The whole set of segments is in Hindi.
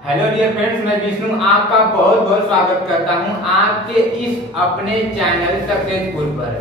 हेलो डियर फ्रेंड्स, मैं विष्णु आपका बहुत बहुत स्वागत करता हूं आपके इस अपने चैनल सक्सेसफुल पर।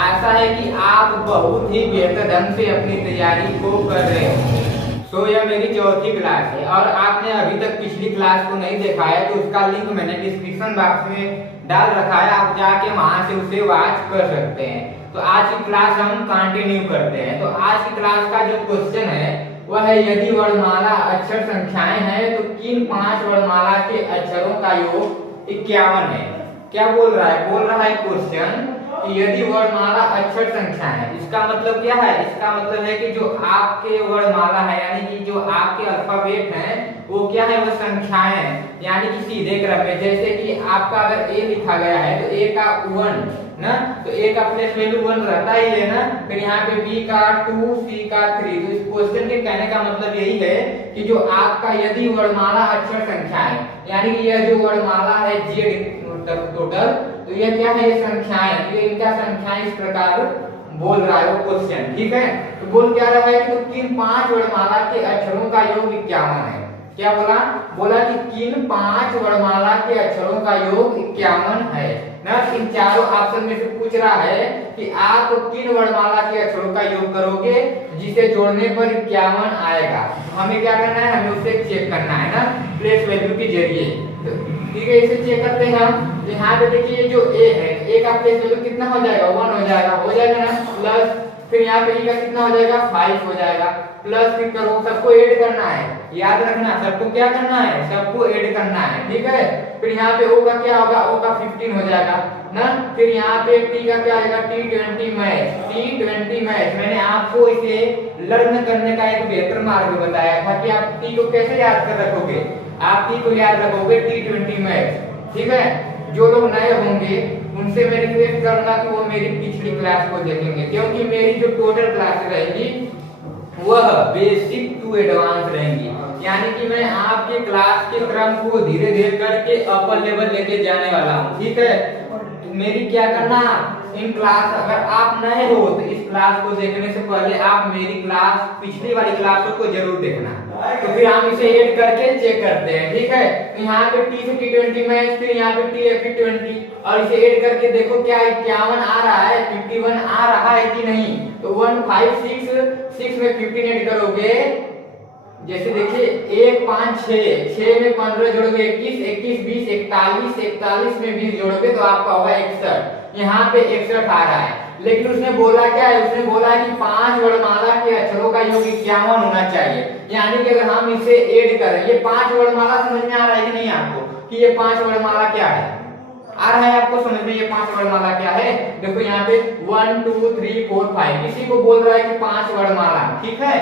आशा है कि आप बहुत ही बेहतर ढंग से अपनी तैयारी को कर रहे हो। यह मेरी चौथी क्लास है और आपने अभी तक पिछली क्लास को नहीं देखा है तो उसका लिंक मैंने डिस्क्रिप्शन बॉक्स में डाल रखा है, आप जाके वहां से उसे वॉच कर सकते हैं। तो आज की क्लास हम कंटिन्यू करते हैं। तो आज की क्लास का जो क्वेश्चन है वह है, यदि वर्णमाला अक्षर संख्याएं हैं तो किन 5 वर्णमाला के अक्षरों का योग 51 है। क्या बोल रहा है? बोल रहा है क्वेश्चन कि यदि वर्णमाला अक्षर संख्या है, इसका मतलब क्या है? इसका मतलब है कि जो आपके वर्णमाला है यानी कि जो आपके अल्फाबेट हैं वो क्या है? वो संख्याएं हैं यानी कि सीधे क्रम में। जैसे कि आपका अगर ए लिखा गया है तो ए का 1 ना, तो ए का प्लेस वैल्यू 1 रहता ही है ना। फिर यहाँ पे बी का 2, सी का 3। तो इस क्वेश्चन के कहने का मतलब यही है कि जो आपका यदि वर्णमाला अक्षर संख्या है यानी कि यह जो वर्णमाला है जेड टोटल, तो यह क्या है? ये संख्याएं, तो इनका संख्याएं इस प्रकार बोल रहा है वो क्वेश्चन। ठीक है, तो बोल क्या रहा है कि तो किन 5 वर्णमाला के अक्षरों का योग 51 है। क्या बोला? बोला कि किन 5 वर्णमाला के अक्षरों का योग 51 है ना। इन चारों ऑप्शन में से पूछ रहा है कि आप किन वर्णमाला के अक्षरों का योग करोगे जिसे जोड़ने पर 51 आएगा। तो हमें क्या करना है? हमें उसे चेक करना है ना प्लेस वैल्यू के जरिए। तो ठीक है, इसे चेक करते हैं हम। यहाँ पे देखिए ये जो ए है, ए का प्लेस वैल्यू कितना हो जाएगा? 1 हो जाएगा, हो जाएगा ना। प्लस फिर यहाँ पे ई का कितना हो जाएगा? 5 हो जाएगा। प्लस फिर करो, सबको ऐड करना है, याद रखना सबको क्या करना है? सबको ऐड करना है। ठीक है, फिर यहाँ पे ओ का क्या होगा? ओ का 15 हो जाएगा ना। फिर यहाँ पे टी का क्या आएगा? T20 match, T20 match. मैंने आपको इसे लर्न करने का एक बेहतर मार्ग बताया था कि आप टी को कैसे याद कर रखोगे। आप टी को याद रखोगे T20 मैच। ठीक है, जो लोग नए होंगे उनसे मैं रिक्वेस्ट करूंगा कि वो मेरी पिछली क्लास को देखेंगे, क्योंकि मेरी जो टोटल क्लास रहेगी वह बेसिक टू एडवांस रहेंगी। यानी कि मैं आपके क्लास के क्रम को धीरे धीरे करके अपर लेवल लेके जाने वाला हूँ। ठीक है, तो मेरी क्या करना, इन क्लास अगर आप नए हो तो इस क्लास को देखने से पहले आप मेरी क्लास पिछली वाली क्लासों को जरूर देखना। तो फिर हम इसे ऐड करके चेक करते हैं। ठीक है, तो यहाँ पे टी से T20 मैच, फिर यहाँ पे T20 और इसे ऐड करके देखो क्या 51 आ रहा है, 51 आ रहा है कि नहीं। तो 1 5 6 में 15 ऐड करोगे, जैसे देखिए 1 5 6 में 15 जोड़ोगे 21, 21 20 41, 41 में 20 जोड़ोगे तो आपका होगा 61। यहाँ पे 61 आ रहा है, लेकिन उसने बोला क्या है? उसने बोला कि 5 वर्णमाला के अक्षरों का योग 51 होना चाहिए। यानी कि अगर हम इसे ऐड करें, ये 5 वर्णमाला समझ में आ रहा है कि नहीं आपको कि ये 5 वर्णमाला क्या है? आ रहा है आपको समझ में ये 5 वर्णमाला क्या है? देखो यहाँ पे 1 2 3 4 5 इसी को बोल रहा है कि 5 वर्णमाला। ठीक है,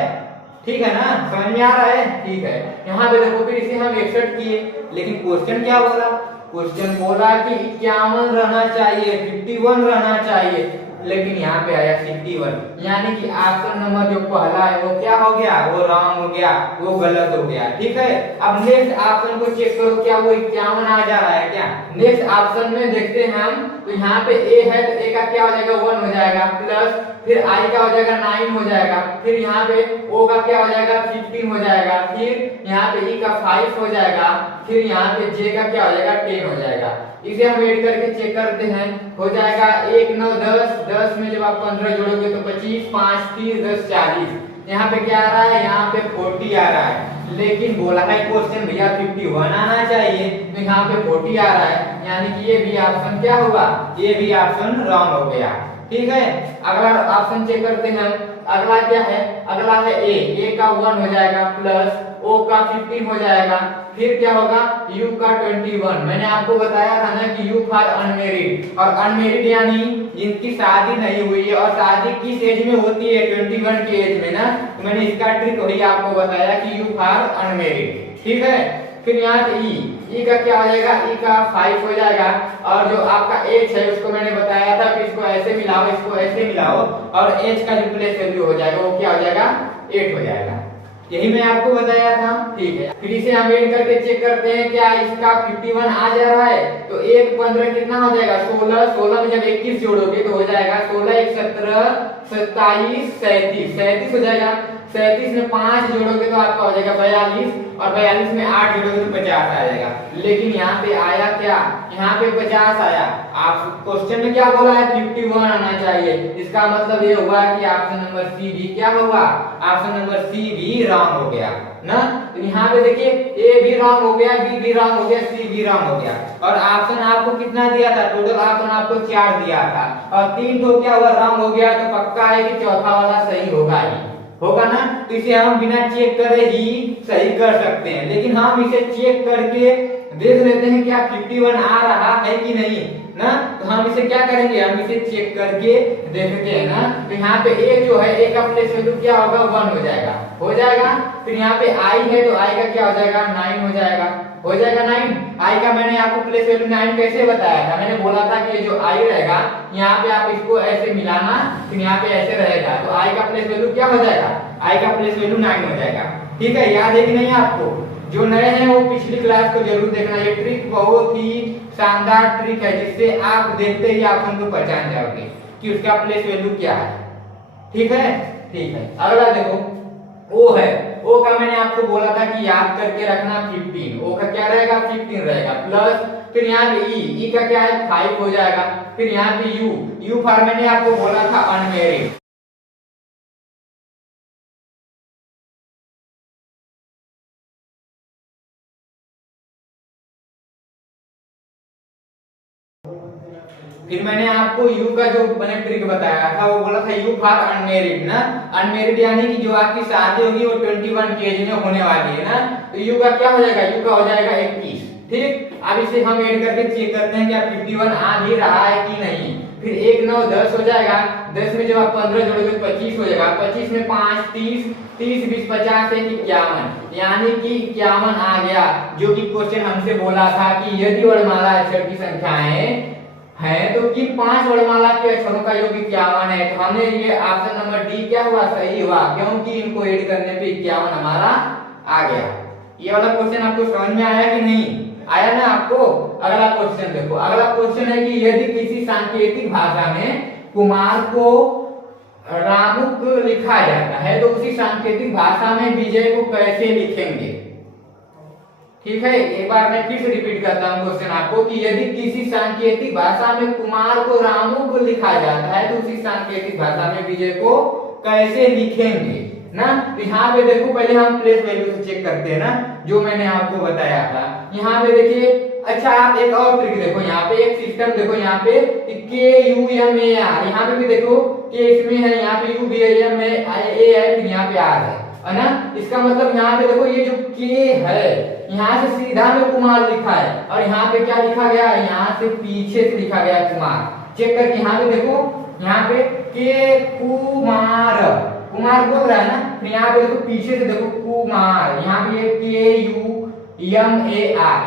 ठीक है ना, समझ में आ रहा है? ठीक है, यहाँ पे देखो फिर इसे हम 61 किए, लेकिन क्वेश्चन क्या बोला? क्वेश्चन बोला कि 51 रहना चाहिए, 51 रहना चाहिए, लेकिन यहाँ पे आया 61। यानी कि ऑप्शन नंबर जो पहला है वो क्या हो गया? वो रॉन्ग हो गया, वो गलत हो गया। ठीक है, अब नेक्स्ट ऑप्शन को चेक करो, क्या वो 51 आ जा रहा है क्या? नेक्स्ट ऑप्शन में देखते हैं हम, तो यहाँ पे ए है तो ए का क्या हो जाएगा? 1 हो जाएगा। प्लस फिर आई का हो जाएगा 9 हो जाएगा। फिर यहाँ पे ओ का क्या हो जाएगा? 15 हो जाएगा। फिर यहाँ पे ई का 5 हो जाएगा। फिर यहाँ पे जे का क्या हो जाएगा? 10 हो जाएगा। इसे हम ऐड करके चेक करते हैं, हो जाएगा 1 9 10, 10 में जब आप 15 जोड़ोगे तो 25, 5 30 10 40। यहाँ पे क्या आ रहा है? यहाँ पे 40 आ रहा है, लेकिन बोला है क्वेश्चन भैया 51 आना चाहिए, तो यहाँ पे 40 आ रहा है। यानी कि ये भी ऑप्शन क्या हुआ? ये भी ऑप्शन रॉन्ग हो गया। ठीक है, अगला ऑप्शन चेक करते हैं हम। अगला क्या है? अगला है ए का 1 हो जाएगा, प्लस ओ का 15 हो जाएगा। फिर क्या होगा? यू का 21। मैंने आपको बताया था ना कि यू फॉर अनमेरिड, और अनमेरिड यानी जिनकी शादी नहीं हुई है, और शादी किस एज में होती है? 21 की एज में ना। तो मैंने इसका ट्रिक वही आपको बताया कि यू फॉर अनमेरिड। ठीक है, फिर यहाँ पे ई का क्या हो जाएगा? ई का 5 हो जाएगा, और जो आपका एच है उसको मैंने बताया था कि इसको ऐसे मिलाओ, इसको ऐसे मिलाओ, और एच का जो प्लेस वैल्यू हो जाएगा वो क्या हो जाएगा? 8 हो जाएगा। यही मैं आपको बताया था। ठीक है, फिर इसे हम ऐड करके चेक करते हैं क्या इसका 51 आ जा रहा है। तो 1 15 कितना हो जाएगा? 16, 16 में जब 21 जोड़ोगे तो हो जाएगा 16 1 17 27 37 37 हो जाएगा। 37 में 5 जोड़ोगे तो आपका हो जाएगा 42 और 42 में 8 जोड़ोगे तो 50 आ जाएगा। लेकिन यहाँ पे आया क्या, यहाँ पे 50 आया। आप क्वेश्चन में क्या बोला है 51 आना चाहिए। इसका मतलब ये हुआ कि ऑप्शन नंबर सी भी क्या हुआ, ऑप्शन नंबर सी भी रॉन्ग हो गया ना। तो यहाँ पे देखिए ए भी रॉन्ग हो गया, बी भी रॉन्ग हो गया, सी भी रॉन्ग हो गया। और ऑप्शन आपको कितना दिया था, टोटल ऑप्शन आपको 4 दिया था और 3 तो क्या हुआ रॉन्ग हो गया। तो पक्का है कि चौथा वाला सही होगा ही, होगा ना। तो इसे हम बिना चेक करे ही सही कर सकते हैं, लेकिन हम इसे चेक करके देख लेते हैं क्या 51 आ रहा है कि नहीं ना। तो हम इसे क्या करेंगे, हम इसे चेक करके देखते हैं ना। तो यहाँ पे ए जो है, ए का प्लेस वैल्यू क्या होगा 1 हो जाएगा, हो जाएगा। फिर यहाँ पे आई है तो आई का क्या हो जाएगा 9 हो जाएगा, हो जाएगा 9। आई का मैंने आपको प्लेस वैल्यू 9 कैसे बताया था, मैंने बोला था कि ये जो आई रहेगा यहाँ पे आप इसको ऐसे मिलाना, फिर यहाँ पे ऐसे रहेगा तो आई का प्लेस वैल्यू क्या हो जाएगा, आई का प्लेस वैल्यू 9 हो जाएगा। ठीक है, याद है कि नहीं आपको। जो नए हैं वो पिछली क्लास को जरूर देखना, ये ट्रिक बहुत ही शानदार ट्रिक है जिससे आप देखते ही आप हमको पहचान जाओगे कि उसका प्लेस वैल्यू क्या है। ठीक है, ठीक है। अगला देखो ओ है, ओ का मैंने आपको बोला था कि याद करके रखना 15, ओ का क्या रहेगा 15 रहेगा प्लस, फिर यहाँ पे ई का क्या है 5 हो जाएगा। फिर यहाँ पे यू फॉर मैंने आपको बोला था अनमेरिड। फिर मैंने आपको यू का जो मैंने ट्रिक बताया था वो बोला था यू फॉर अनमेरिड ना। अनमेरिड यानी कि जो आपकी शादी होगी वो 21 केज में होने वाली है ना। तो यू का क्या हो जाएगा, यू का हो जाएगा 21। ठीक, अब इसे हम ऐड करके चेक करते हैं क्या 51 आ भी रहा है कि नहीं। फिर 1 9 10 हो जाएगा, 10 में जब आप 15 जोड़ोगे 25 हो जाएगा, 25 में 5 30, 30 20 50 1 51, यानी कि 51 आ गया। जो कि क्वेश्चन हमसे बोला था कि यदि वर्णमाला अक्षर की संख्याएं है तो कि 5 वर्णमाला के अक्षरों का योग 51 है। तो हमने ये ऑप्शन नंबर डी क्या हुआ सही हुआ, क्योंकि इनको ऐड करने पे 51 हमारा आ गया। ये वाला क्वेश्चन आपको समझ में आया कि नहीं आया ना आपको। अगला क्वेश्चन देखो, अगला क्वेश्चन है कि यदि किसी सांकेतिक भाषा में कुमार को रामुक लिखा जाता है तो उसी सांकेतिक भाषा में विजय को कैसे लिखेंगे। ठीक है, एक बार मैं फिर से रिपीट करता हूं क्वेश्चन आपको कि यदि किसी सांकेतिक भाषा में कुमार को रामू को लिखा जाता है तो उसी सांकेतिक भाषा में विजय को कैसे लिखेंगे ना। तो यहाँ पे देखो पहले हम प्लेस वैल्यू से चेक करते हैं ना, जो मैंने आपको बताया था। यहाँ पे देखिए, अच्छा आप एक और ट्रिक देखो, यहाँ पे एक सिस्टम देखो, यहाँ पे KUMAR, यहाँ पे भी देखो कि इसमें है, यहाँ पे U भी है, M है, A है, फिर यहाँ पे R है ना। इसका मतलब यहाँ पे देखो ये जो K है यहाँ से सीधा में कुमार लिखा है और यहाँ पे क्या लिखा गया है, यहाँ से पीछे से लिखा गया कुमार। चेक करके यहाँ पे देखो, यहाँ पे के कुमार, कुमार बोल रहा है ना। फिर यहाँ पे देखो पीछे से देखो कुमार, यहाँ पे KUMAR,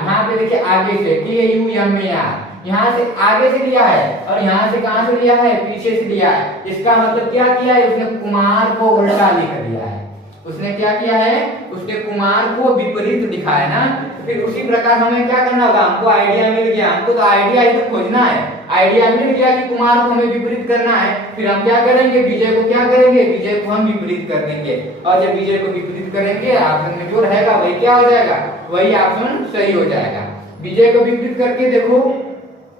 यहाँ पे देखिए आगे से KUMAR, यहाँ से आगे से लिया है और यहाँ से कहां से लिया है, पीछे से लिया है। इसका मतलब क्या किया है, उसने कुमार को उल्टा लिख दिया है। उसने क्या किया है, उसने कुमार को विपरीत लिखा है ना। फिर उसी प्रकार हमें क्या करना होगा, हमको आइडिया मिल गया, हमको तो आइडिया ही तो खोजना है। आइडिया मिल गया कि कुमार को हमें विपरीत करना है, फिर हम क्या करेंगे, विजय को क्या करेंगे, विजय को हम विपरीत कर देंगे। और जब विजय को विपरीत करेंगे ऑप्शन में जो रहेगा वही क्या हो जाएगा, वही ऑप्शन सही हो जाएगा। विजय को विपरीत करके देखो,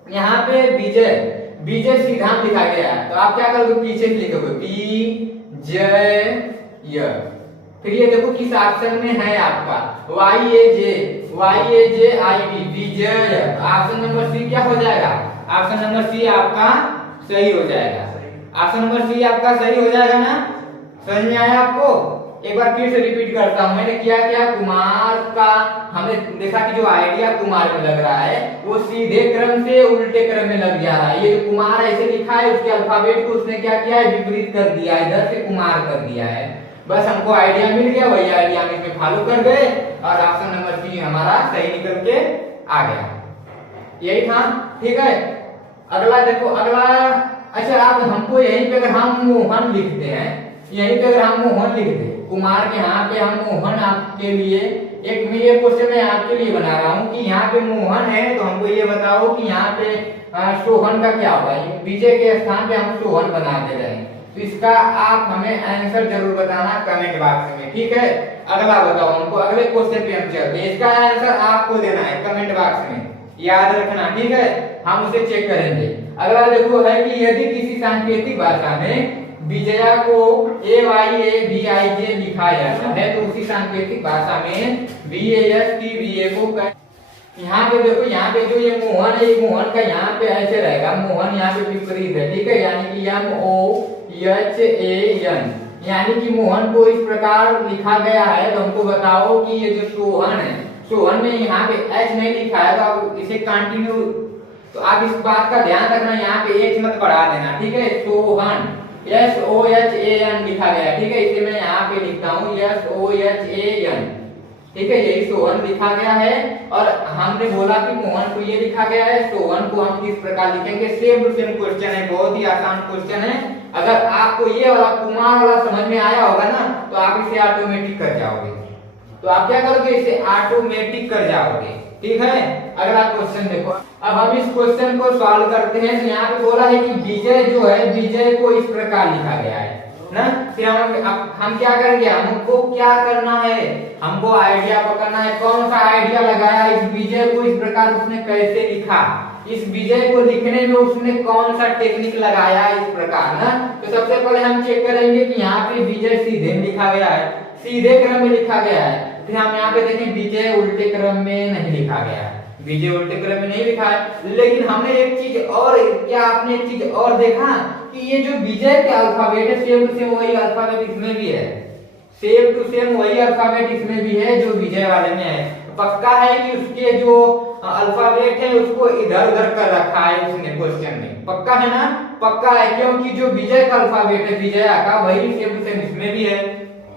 यहाँ पे विजय सीधा लिखा गया है तो आप क्या करोगे, पीछे लिखोगे विजय। फिर ये देखो किस ऑप्शन में है आपका YAJIB विजय। ऑप्शन नंबर सी क्या हो जाएगा, ऑप्शन नंबर सी आपका सही हो जाएगा। ऑप्शन नंबर सी आपका सही हो जाएगा ना। समझ में आया आपको। एक बार फिर से रिपीट करता हूं, मैंने किया क्या, कुमार का हमने देखा कि जो आइडिया कुमार में लग रहा है वो सीधे क्रम से उल्टे क्रम में लग जा रहा है। ये जो कुमार ऐसे लिखा है उसके अल्फाबेट को उसने क्या किया है, विपरीत कर दिया है, इधर से कुमार कर दिया है। बस हमको आइडिया मिल गया, वही आइडिया हम इसमें फॉलो कर गए और ऑप्शन नंबर सी हमारा सही निकल के आ गया। यही था, ठीक है। अगला देखो, अगला अच्छा आप हमको यहीं पे अगर हम मोहन लिखते हैं, यहीं पे अगर हम मोहन लिख दे, कुमार के यहाँ पे हम मोहन आपके लिए एक मैं ये क्वेश्चन मैं आपके लिए बना रहा हूँ कि यहाँ पे मोहन है तो हमको ये बताओ कि यहाँ पे सोहन का क्या होगा। विजय के स्थान पे हम सोहन बना दे रहे हैं। तो इसका आप हमें आंसर जरूर बताना कमेंट बॉक्स में, ठीक है। अगला बताओ हमको, अगले क्वेश्चन पे हम चलते हैं। इसका आंसर आपको देना है कमेंट बॉक्स में, याद रखना, ठीक है। हम उसे चेक करेंगे। अगला देखो है कि यदि किसी सांकेतिक भाषा में विजया को AYAVIJ लिखा जाता है तो उसी सांकेतिक भाषा में VASTVA को यहाँ पे देखो, यहाँ पे जो ये मोहन है, ये मोहन का यहाँ पे ऐसे रहेगा, मोहन यहाँ पे विपरीत है, ठीक है, यानी कि MOHAN, यानी कि मोहन को इस प्रकार लिखा गया है। तो हमको बताओ कि ये जो सोहन है, सोहन में यहाँ पे H नहीं लिखा है, तो आप इसे कंटिन्यू, तो आप इस बात का ध्यान रखना, यहाँ पे H मत बढ़ा देना, ठीक है। सोहन SOHAN लिखा गया, ठीक है, इसे मैं यहाँ पे लिखता हूँ SOHAN, ठीक है, यही सोहन लिखा गया है। और हमने बोला कि मोहन को ये लिखा गया है, सोहन को हम किस प्रकार लिखेंगे, सेम टू सेम क्वेश्चन है, बहुत ही आसान क्वेश्चन है। अगर आपको ये वाला कुमार वाला समझ में आया होगा ना, तो आप इसे ऑटोमेटिक कर जाओगे। तो आप क्या करोगे, इसे ऑटोमेटिक कर जाओगे, ठीक है। अगला क्वेश्चन देखो, अब हम इस क्वेश्चन को सॉल्व करते हैं। तो यहाँ पे बोला है कि विजय जो है, विजय को इस प्रकार लिखा गया है ना। फिर हम क्या करेंगे, हमको क्या करना है, हमको आइडिया पकड़ना है, कौन सा आइडिया लगाया इस विजय को इस प्रकार उसने कैसे लिखा, इस विजय को लिखने में उसने कौन सा टेक्निक लगाया इस प्रकार ना। तो सबसे पहले हम चेक करेंगे कि यहाँ पे विजय सीधे लिखा गया है, सीधे क्रम में लिखा गया है। फिर हम यहाँ पे देखें विजय उल्टे क्रम में नहीं लिखा गया है, विजय उल्टे क्रम में नहीं लिखा है। लेकिन हमने एक चीज और, क्या आपने एक चीज और देखा कि ये जो विजय के अल्फाबेट है, सेम टू सेम वही अल्फाबेट इसमें भी है, सेम टू सेम वही अल्फाबेट इसमें भी है जो विजय वाले में है। पक्का है कि उसके जो अल्फाबेट है उसको इधर उधर कर रखा है उसने क्वेश्चन में, पक्का है ना, पक्का है, क्योंकि जो विजय का अल्फाबेट है विजया का, वही सेम टू सेम इसमें भी है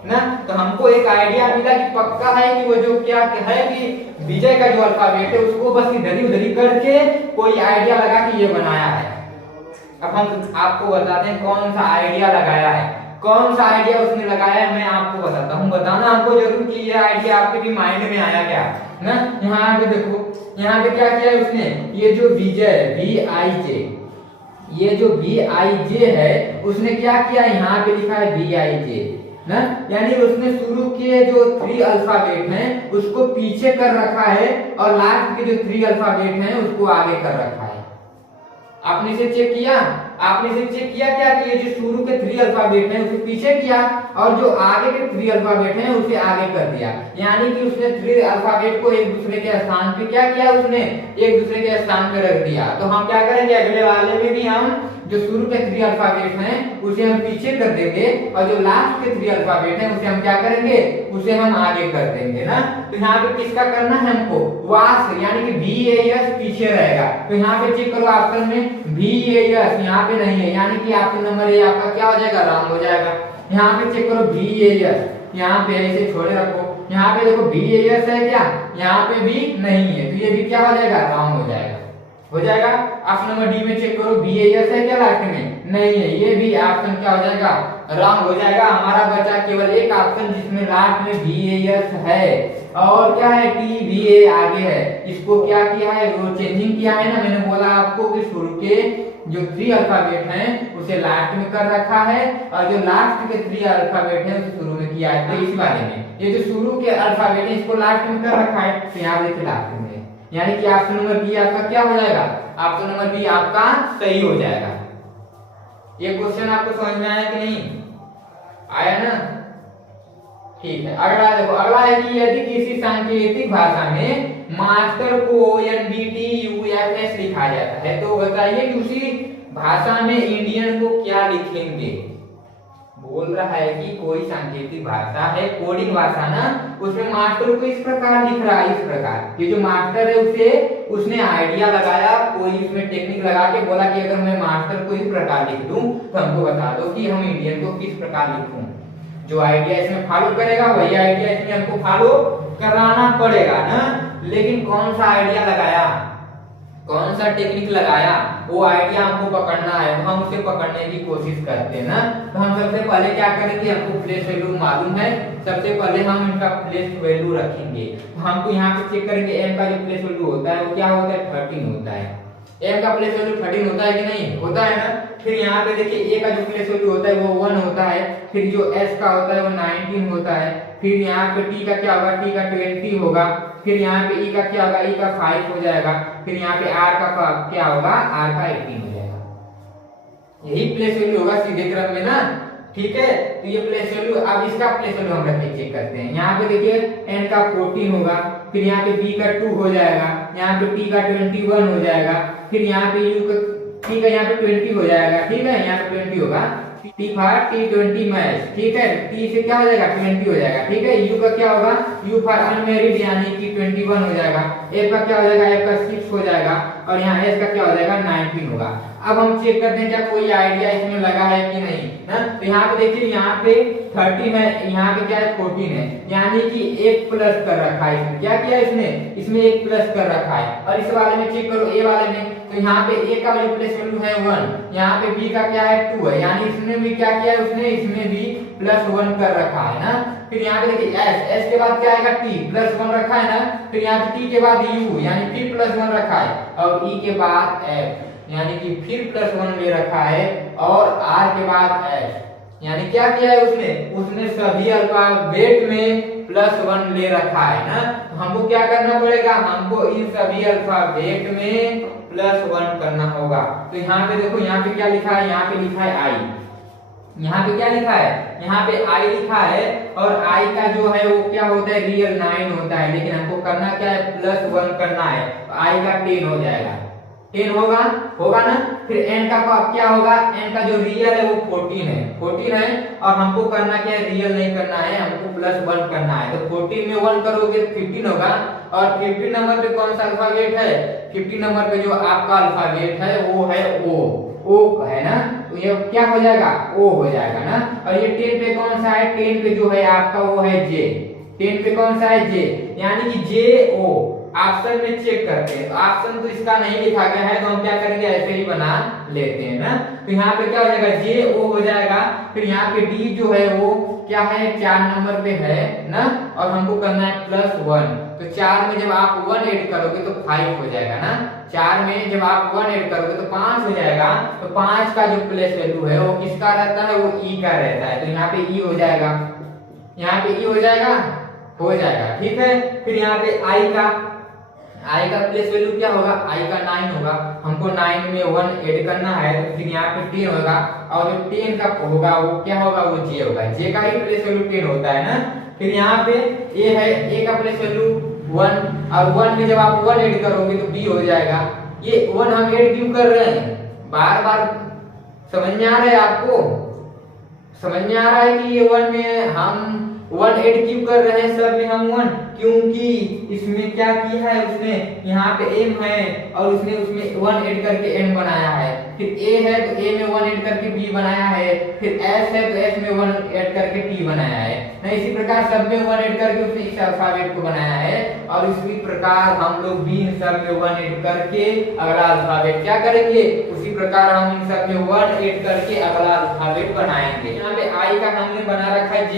ना। तो हमको एक आइडिया मिला कि पक्का है कि वो जो क्या है कि विजय का जो अल्फाबेट है उसको बस इधर उधर करके कोई आइडिया लगा के ये बनाया है। अब हम आपको बताते हैं कौन सा आइडिया लगाया है, कौन सा आइडिया उसने लगाया है, मैं आपको बताता हूँ। बताना हमको जरूर कि ये आइडिया आपके भी माइंड में आया क्या ना। यहाँ पे देखो, यहाँ पे क्या किया है उसने, ये जो विजय VIJ, ये जो VIJ है उसने क्या किया, यहाँ पे लिखा है VIJ ना, यानी उसने शुरू के जो 3 अल्फाबेट हैं उसको पीछे कर रखा है और लास्ट के जो 3 अल्फाबेट हैं उसको आगे कर रखा है। आपने इसे चेक किया, आपने इसे चेक किया क्या कि ये जो शुरू के 3 अल्फाबेट हैं उसे पीछे किया और जो आगे के 3 अल्फाबेट हैं उसे आगे कर दिया, यानी कि उसने 3 अल्फाबेट को एक दूसरे के स्थान पे क्या किया, उसने एक दूसरे के स्थान पे रख दिया। तो हम क्या करेंगे, अगले वाले में भी हम जो शुरू के 3 अल्फाबेट हैं उसे हम पीछे कर देंगे और जो लास्ट के 3 अल्फाबेट हैं उसे हम क्या करेंगे, उसे हम आगे कर देंगे ना। तो यहाँ पे किसका करना है हमको, वास, यानी कि VAS पीछे रहेगा। तो यहाँ पे चेक करो ऑप्शन में VAS यहाँ पे नहीं है, यानी कि ऑप्शन नंबर ए आपका क्या हो जाएगा, रॉन्ग हो जाएगा। यहाँ पे चेक करो VAS, यहाँ पे ऐसे छोड़े रखो, यहाँ पे देखो VAS है क्या, यहाँ पे भी नहीं है, तो ये भी क्या हो जाएगा, रॉन्ग हो जाएगा, हो जाएगा। ऑप्शन नंबर डी में चेक करो VAS है क्या लास्ट में, नहीं है, ये भी ऑप्शन क्या हो जाएगा, रॉन्ग हो जाएगा। हमारा बचा केवल एक ऑप्शन जिसमें लास्ट में VAS है और क्या है TVA आगे है। इसको क्या किया है, रो चेंजिंग किया है ना, मैंने बोला आपको कि शुरू के जो 3 अल्फाबेट हैं उसे लास्ट में कर रखा है और जो लास्ट के 3 अल्फाबेट हैं उसे शुरू में किया है। तो इस बारे में ये जो शुरू के अल्फाबेट है इसको लास्ट में कर रखा है, तो यहाँ देखिए लास्ट में, यानी कि ऑप्शन नंबर बी आपका क्या हो जाएगा, ऑप्शन नंबर बी आपका सही हो जाएगा। ये क्वेश्चन आपको समझ में आया कि नहीं आया ना, ठीक है। अगला देखो, अगला है कि यदि किसी सांकेतिक भाषा में मास्टर को NBTUFS लिखा जाता है तो बताइए कि उसी भाषा में इंडियन को क्या लिखेंगे। बोल रहा है कि कोई सांकेतिक भाषा है, कोडिंग भाषा ना, उसमें मास्टर को इस प्रकार लिख रहा है, इस प्रकार। ये जो मास्टर है उसने आइडिया लगाया, कोई उसमें टेक्निक लगा के बोला कि अगर मैं मास्टर को इस प्रकार लिख दूं तो हमको बता दो कि हम इंडियन को किस प्रकार लिखूं। जो आइडिया इसमें फॉलो करेगा वही आइडिया इसमें हमको फॉलो कराना पड़ेगा ना। लेकिन कौन सा आइडिया लगाया, कौन सा टेक्निक लगाया, वो आइडिया हमको पकड़ना है, तो हम उसे पकड़ने की कोशिश करते हैं ना। तो हम सबसे पहले क्या करेंगे, हमको प्लेस वैल्यू मालूम है, सबसे पहले हम इनका प्लेस वैल्यू रखेंगे। तो हमको यहाँ पे चेक करेंगे m का जो प्लेस वैल्यू होता है वो क्या होता है, 13 होता है, m का प्लेस वैल्यू 13 होता है कि नहीं, होता है ना। फिर यहाँ पे देखिए a का जो प्लेस वैल्यू होता है वो 1 होता है, फिर जो s का होता है वो 19 होता है, फिर यहाँ पे t का क्या होगा, t का 20 होगा, फिर यहाँ पे e का क्या होगा, e का 5 हो जाएगा, फिर यहाँ पे r का क्या होगा, r का 18 हो जाएगा। यही प्लेस वैल्यू होगा सीधे क्रम में ना, ठीक है। तो ये प्लेस वैल्यू, अब इसका प्लेस वैल्यू हम रख के चेक करते हैं। यहाँ पे देखिए n का 14 होगा, फिर यहाँ पे b का 2 हो जाएगा, यहाँ पे t का 21 हो जाएगा, फिर यहाँ पे u का t का यहाँ पे 20 हो जाएगा, ठीक है, यहाँ पे 20 होगा, t फॉर t20 मैच, ठीक है, t से क्या हो जाएगा 20 हो जाएगा, ठीक है। u का क्या होगा, u फॉर अनमैरिड यानी कि 21 हो जाएगा, f का क्या हो जाएगा, f का 6 हो जाएगा, और यहाँ s का क्या हो जाएगा 19 होगा। अब हम चेक करते हैं क्या कोई आइडिया इसमें लगा है कि नहीं ना। तो यहाँ पे देखिए यहाँ पे 13 है, यहाँ पे क्या है 14 है, यानी कि एक प्लस कर रखा है इसमें, क्या किया इसमें एक प्लस कर रखा है। और इस वाले में चेक करो, ए वाले में, तो यहाँ पे ए का जो प्लस वैल्यू है 1, यहाँ पे बी का क्या है 2 है, यानी इसमें भी क्या किया है उसने, इसमें भी +1 कर रखा है ना। फिर यहाँ पे देखिए एस के बाद क्या आएगा t, +1 रखा है ना, फिर यहाँ पे t के बाद u यानी फिर +1 रखा है, और e के बाद f यानी कि फिर +1 ले रखा है, और r के बाद s यानी क्या किया है उसने सभी अल्फाबेट में +1 ले रखा है ना। तो हमको क्या करना पड़ेगा, हमको इन सभी अल्फाबेट में +1 करना होगा। तो यहाँ पे देखो, यहाँ पे क्या लिखा है, यहाँ पे लिखा है i, यहाँ पे क्या लिखा है, यहाँ पे i लिखा है, और i का जो है वो क्या होता है, रियल 9 होता है, लेकिन हमको करना क्या है, +1 करना है, तो i का 10 हो जाएगा, 10 होगा ना। फिर n का क्या होगा, n का जो रियल है वो 14 है, और हमको करना क्या है, रियल नहीं करना है, हमको +1 करना है। तो 14 में 1 करोगे तो 15 होगा, और 15 नंबर पे कौन सा अल्फाबेट है, 15 नंबर पे जो आपका अल्फाबेट है वो है ओ है ना, तो ये क्या हो जाएगा, ओ हो जाएगा ना। और ये 10 पे कौन सा है, 10 पे जो है आपका वो है जे, 10 पे कौन सा है जे, यानी कि जे ओ। ऑप्शन में चेक करते हैं, तो ऑप्शन तो इसका नहीं लिखा गया है, तो हम क्या करेंगे, ऐसे ही बना लेते हैं ना। तो यहाँ पे क्या हो जाएगा, जे ओ हो जाएगा, फिर यहाँ पे डी जो है वो क्या है, 4 नंबर पे है ना, और हमको करना है +1। तो 4 में जब आप 1 ऐड करोगे तो 5 हो जाएगा ना, 4 में जब आप 1 ऐड करोगे तो 5 हो जाएगा। तो 5 का जो प्लेस वैल्यू है वो किसका रहता है, वो ई का रहता है, तो यहाँ पे ई हो जाएगा, यहाँ पे ई हो जाएगा, ठीक है। फिर यहाँ पे आई का प्लेस वैल्यू क्या होगा, आई का 9 होगा, हमको 9 में 1 ऐड करना है, तो फिर यहाँ पे 10 होगा, और जो 10 का होगा वो क्या होगा, वो जे होगा, जे का ही प्लेस वैल्यू 10 होता है ना। फिर यहाँ पे ए है, ए का प्लेस वैल्यू 1, और 1 में जब आप 1 ऐड करोगे तो बी हो जाएगा। ये 1 हम ऐड क्यों कर रहे हैं, बार बार समझ में आ रहा है आपको, समझ में आ रहा है कि ये 1 में हम 1 ऐड क्यों कर रहे हैं, सब में हम 1, क्योंकि इसमें क्या किया है उसने, यहाँ पे m है और उसने उसमें 1 ऐड करके n बनाया है, फिर a है तो a में 1 ऐड करके b बनाया है, फिर s है तो s में 1 ऐड करके t बनाया है ना। इसी प्रकार सब में 1 ऐड करके उसने इस अल्फाबेट को बनाया है, और इसी प्रकार हम लोग भी इन सब में 1 ऐड करके अगला अल्फाबेट क्या करेंगे, उसी प्रकार हम इन सब में 1 ऐड करके अगला अल्फाबेट बनाएंगे। यहाँ पे i का हमने बना रखा है j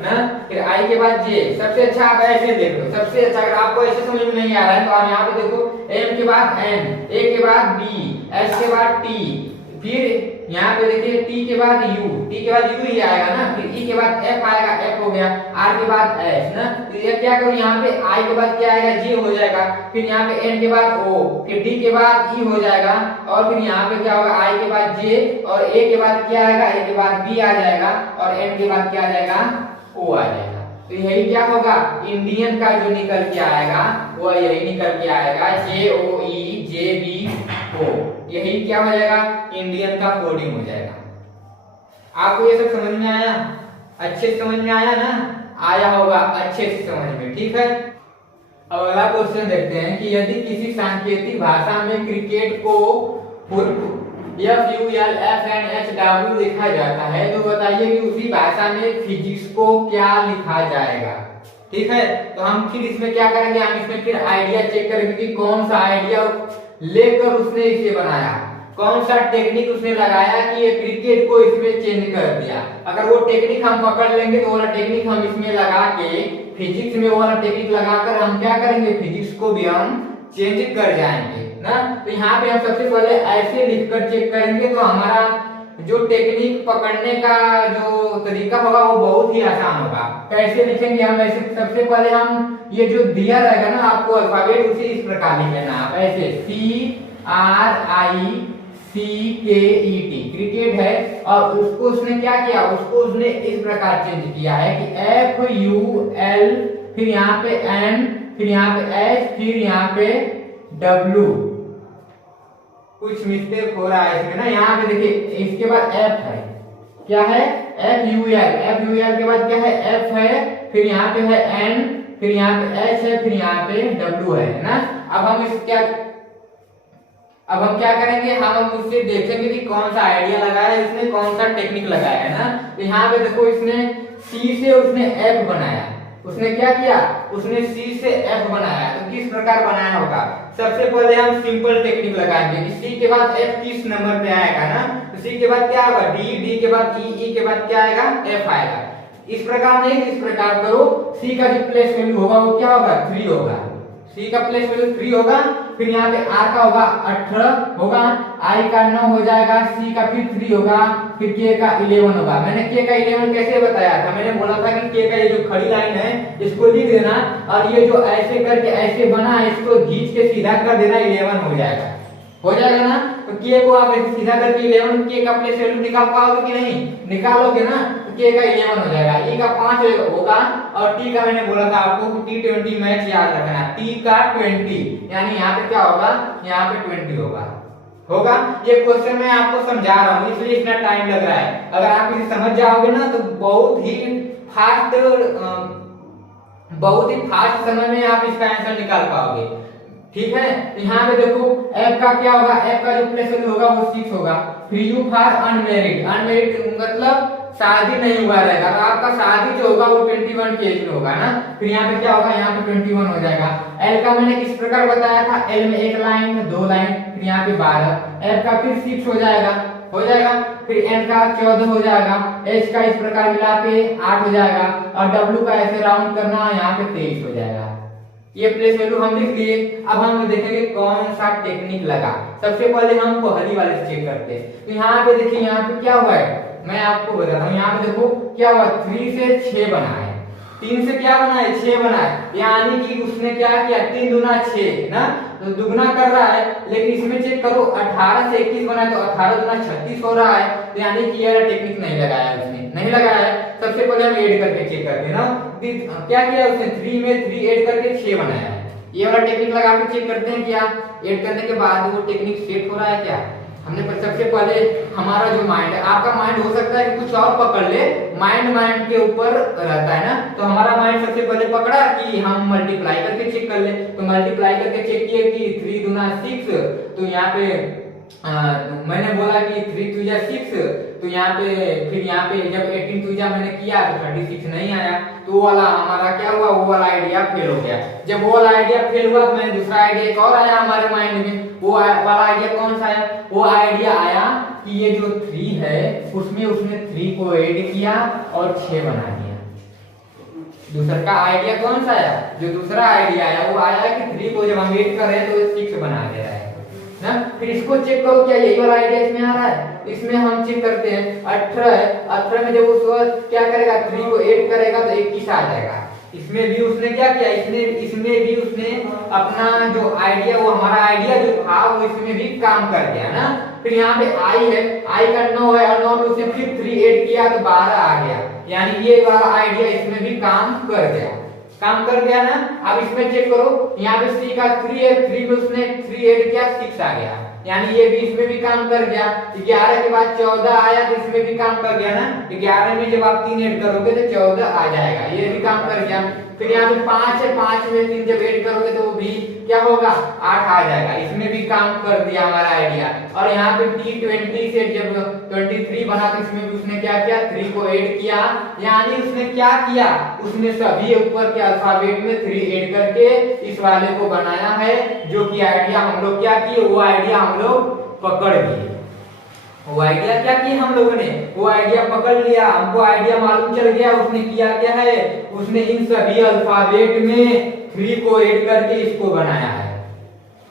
ना, फिर i के बाद j। सबसे अच्छा आप ऐसे देख लो, सबसे अच्छा, अगर आपको ऐसे समझ में नहीं आ रहा है तो आप यहाँ पे देखो, m के बाद n, a के बाद b, s के बाद t, फिर यहाँ पे देखिए t के बाद u ही आएगा ना, फिर e के बाद f आएगा, f हो गया, r के बाद s ना। तो ये क्या करूँ, यहाँ पे i के बाद क्या आएगा, j हो जाएगा, फिर यहाँ पे n के बाद o, फिर d के बाद e हो जाएगा, और फिर यहाँ पे क्या होगा, i के बाद j, और a के बाद क्या आएगा, a के बाद b आ जाएगा, और n के बाद क्या आ जाएगा, o आ जाएगा। तो यही क्या होगा, इंडियन का जो निकल के आएगा वो यही निकल के आएगा, JOEJBO, यही क्या हो जाएगा, इंडियन का कोडिंग हो जाएगा। आपको ये सब समझ में आया, अच्छे से समझ में आया ना, आया होगा अच्छे से समझ में, ठीक है। अब अगला क्वेश्चन देखते हैं कि यदि किसी सांकेतिक भाषा में क्रिकेट को FULFNHW लिखा जाता है, तो बताइए कि उसी भाषा में फिजिक्स को क्या लिखा जाएगा, ठीक है। तो हम फिर इसमें क्या करेंगे, हम इसमें फिर आइडिया चेक करेंगे कि कौन सा आइडिया लेकर उसने इसे बनाया, कौन सा टेक्निक उसने लगाया कि ये क्रिकेट को इसमें चेंज कर दिया। अगर वो टेक्निक हम पकड़ लेंगे तो वो वाला टेक्निक हम इसमें लगा के, फिजिक्स में वो वाला टेक्निक लगाकर हम क्या करेंगे, फिजिक्स को भी हम चेंज कर जाएंगे ना। तो यहाँ पे हम सबसे पहले ऐसे लिखकर चेक करेंगे तो हमारा जो टेक्निक पकड़ने का जो तरीका होगा वो बहुत ही आसान होगा। कैसे लिखेंगे हम? ऐसे सबसे पहले हम ये जो दिया रहेगा ना आपको अल्फाबेट, उसे इस प्रकार लिख लेना आप ऐसे CRICKET क्रिकेट है। और उसको उसने क्या किया, उसको उसने इस प्रकार चेंज किया है कि FUL, फिर यहाँ पे N, फिर यहाँ पे H, फिर यहाँ पे W। कुछ मिस्टेक हो रहा है इसमें ना, यहाँ पे देखिए इसके बाद F है, क्या है FUL के बाद क्या है F है, फिर यहाँ पे है N, फिर यहाँ पे H है, फिर यहाँ पे W है ना। अब हम क्या करेंगे, हम उससे देखेंगे कि कौन सा आइडिया लगाया है इसने, कौन सा टेक्निक लगाया है ना। तो यहाँ पे देखो इसने C से उसने F बनाया, उसने क्या किया, उसने C से F बनाया। तो किस प्रकार बनाया होगा? सबसे पहले हम सिंपल टेक्निक लगाएंगे कि C के बाद F किस नंबर पे आएगा ना। तो C के बाद क्या होगा D, D के बाद E, E के बाद क्या आएगा F आएगा। इस प्रकार नहीं, इस प्रकार करो, C का जो प्लेस वैल्यू होगा वो क्या होगा 3 होगा, C का प्लेस वैल्यू 3 होगा। फिर यहाँ पे R का होगा 18 होगा, I का 9 हो जाएगा, C का फिर 3 होगा, फिर K का 11 होगा। मैंने K का 11 कैसे बताया था? मैंने बोला था कि K का ये जो खड़ी लाइन है इसको लिख देना, और ये जो ऐसे करके ऐसे बना है इसको खींच के सीधा कर देना, 11 हो जाएगा ना। तो K को आप ऐसे सीधा करके 11, K का प्लेस वैल्यू निकाल पाओगे कि नहीं? निकालोगे ना। तो K का 11 हो जाएगा, E का 5 होगा, और T का मैंने बोला था आपको कि T20 मैच याद रखना, T का 20, यानी यहाँ पे क्या होगा, यहाँ पे 20 होगा। ये क्वेश्चन मैं आपको समझा रहा हूँ इसलिए इतना टाइम लग रहा है। अगर आप इसे समझ जाओगे ना तो बहुत ही फास्ट समय में आप इसका आंसर निकाल पाओगे। ठीक है, यहाँ पे देखो F का क्या होगा, F का जो प्लेस वैल्यू होगा वो 6 होगा। फिर U फॉर अनमैरिड, अनमैरिड मतलब शादी नहीं हुआ रहेगा, तो आपका शादी जो होगा वो 21 की एज में होगा ना। फिर यहाँ पे क्या होगा, यहाँ पे 21 हो जाएगा। L का मैंने किस प्रकार बताया था, L में 1 लाइन 2 लाइन, फिर यहाँ पे 12, F का फिर 6 हो जाएगा। फिर N का 14 हो जाएगा, H का इस प्रकार मिला के 8 हो जाएगा, और W का ऐसे राउंड करना, यहाँ पे 23 हो जाएगा। ये प्लेस वैल्यू हम लिख लिए। अब हम देखेंगे कौन सा टेक्निक लगा। सबसे पहले हम पहली वाले से चेक करते हैं। तो यहाँ पे देखिए, यहाँ पे क्या हुआ है मैं आपको बता रहा हूँ। यहाँ पे देखो क्या हुआ, 3 से 6 बना है, 3 से क्या बना है 6 बना है, यानी कि उसने क्या किया 3 दूना 6 ना, तो दुगना कर रहा है। लेकिन इसमें चेक करो 18 से 21 बना है, तो 18 दूना 36 हो रहा है, तो यानी कि ये टेक्निक नहीं लगाया उसने, नहीं लगाया है। सबसे पहले हम ऐड करके चेक करते हैं ना। क्या किया उसने, 3 में 3 ऐड करके 6 बनाया है। ये वाला टेक्निक लगा के चेक करते हैं क्या ऐड करने के बाद वो टेक्निक सेट हो रहा है क्या। हमने पर सबसे पहले हमारा जो माइंड है, आपका माइंड हो सकता है कि कुछ और पकड़ ले, माइंड के ऊपर रहता है ना। तो हमारा माइंड सबसे पहले पकड़ा कि हम मल्टीप्लाई करके चेक कर ले, तो मल्टीप्लाई करके चेक किए कि 3 दूना 6, तो यहाँ पे मैंने बोला कि 3 2 6, तो यहाँ पे फिर यहाँ पे जब 18 2 मैंने किया तो 36 नहीं आया, तो वो वाला हमारा क्या हुआ, वो वाला आइडिया फेल हो गया। जब वो वाला आइडिया फेल हुआ तो मैंने दूसरा आइडिया एक और आया हमारे माइंड में। वो वाला आइडिया कौन सा आया, वो आइडिया आया कि ये जो 3 है उसमें उसने 3 को ऐड किया और 6 बना दिया। दूसरा का आइडिया कौन सा आया, जो दूसरा आइडिया आया वो आया कि 3 को जब हम ऐड कर रहे हैं तो 6 बना दे रहा है ना। फिर इसको चेक करो क्या यही वाला आइडिया इसमें आ रहा है। इसमें हम चेक करते हैं 18 है, 18 में जब उसको क्या करेगा 3 को ऐड करेगा तो 21 आ जाएगा। इसमें भी उसने क्या किया, इसमें भी उसने अपना जो आइडिया, वो हमारा आइडिया जो था वो इसमें भी काम कर गया ना। फिर यहाँ पे आई है, आई का 9 है, और 9 में उसने फिर 3 ऐड किया तो 12 आ गया, यानी ये वाला आइडिया इसमें भी काम कर गया ना। अब इसमें चेक करो, यहाँ पे C का 3 है, 3 में उसने 3 ऐड किया 6 आ गया, यानी ये भी इसमें भी काम कर गया। 11 के बाद 14 आया तो इसमें भी काम कर गया ना। 11 में जब आप 3 ऐड करोगे तो 14 आ जाएगा, ये भी काम कर गया। फिर यहाँ पे 5 है, 5 में 3 जब ऐड करोगे तो वो भी क्या होगा 8 आ जाएगा, इसमें भी काम कर दिया हमारा आइडिया। और यहाँ पे T20 से जब 23 बना तो इसमें भी उसने क्या किया 3 को ऐड किया, यानी उसने क्या किया, उसने सभी ऊपर के अल्फाबेट में 3 ऐड करके इस वाले को बनाया है, जो कि आइडिया हम लोग क्या किए, वो आइडिया हम लोग पकड़ लिए। वो आइडिया क्या किया हम लोगों ने, वो आइडिया पकड़ लिया, हमको आइडिया मालूम चल गया। उसने किया क्या है, उसने इन सभी अल्फाबेट में 3 को ऐड करके इसको बनाया है।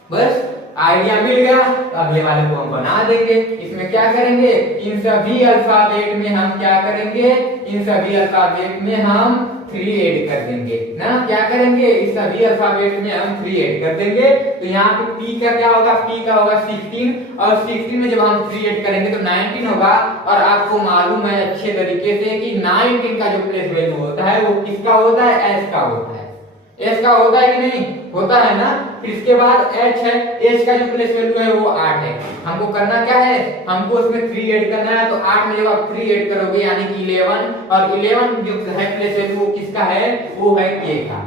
बस आइडिया मिल गया। तो अगले वाले को हम बना देंगे। इसमें क्या करेंगे, इन सभी अल्फाबेट में हम क्या करेंगे, इन सभी अल्फाबेट में हम 3 ऐड कर देंगे ना। क्या करेंगे, इस सभी अल्फाबेट में हम 3 ऐड कर देंगे। तो यहाँ पे P का क्या होगा, P का होगा 16 और 16 में जब हम 3 ऐड करेंगे तो 19 होगा। और आपको मालूम है अच्छे तरीके से कि 19 का जो प्लेस वैल्यू होता है वो किसका होता है, S का होता है। S का होता है कि नहीं, होता है ना। फिर इसके बाद H है, H का जो प्लेस वैल्यू है वो 8 है। हमको करना क्या है, हमको उसमें 3 ऐड करना है। तो 8 में जब आप 3 ऐड करोगे यानी कि 11, और 11 जो है प्लेस वैल्यू वो किसका है, वो है K का।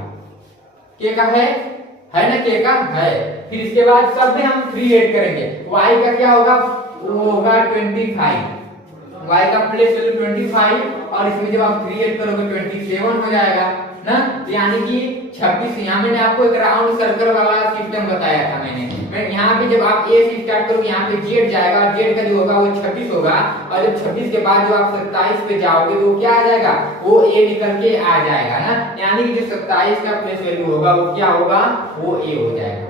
K का है ना, K का है। फिर इसके बाद सब में हम 3 ऐड करेंगे। Y का क्या होगा, वो होगा 25। Y का प्लेस वैल्यू 25 और इसमें जब आप 3 ऐड करोगे 27 हो जाएगा ना। यानी कि 26। यहाँ मैंने आपको एक राउंड सर्कल वाला सिस्टम बताया था मैंने यहाँ पे जब आप A से स्टार्ट करोगे यहाँ पे Z जाएगा, Z का जो होगा वो 26 होगा। और जब 26 के बाद जो आप 27 पे जाओगे तो क्या आ जाएगा, वो A निकल के आ जाएगा ना। यानी कि जो 27 का प्लेस वैल्यू होगा वो क्या होगा, वो A हो जाएगा।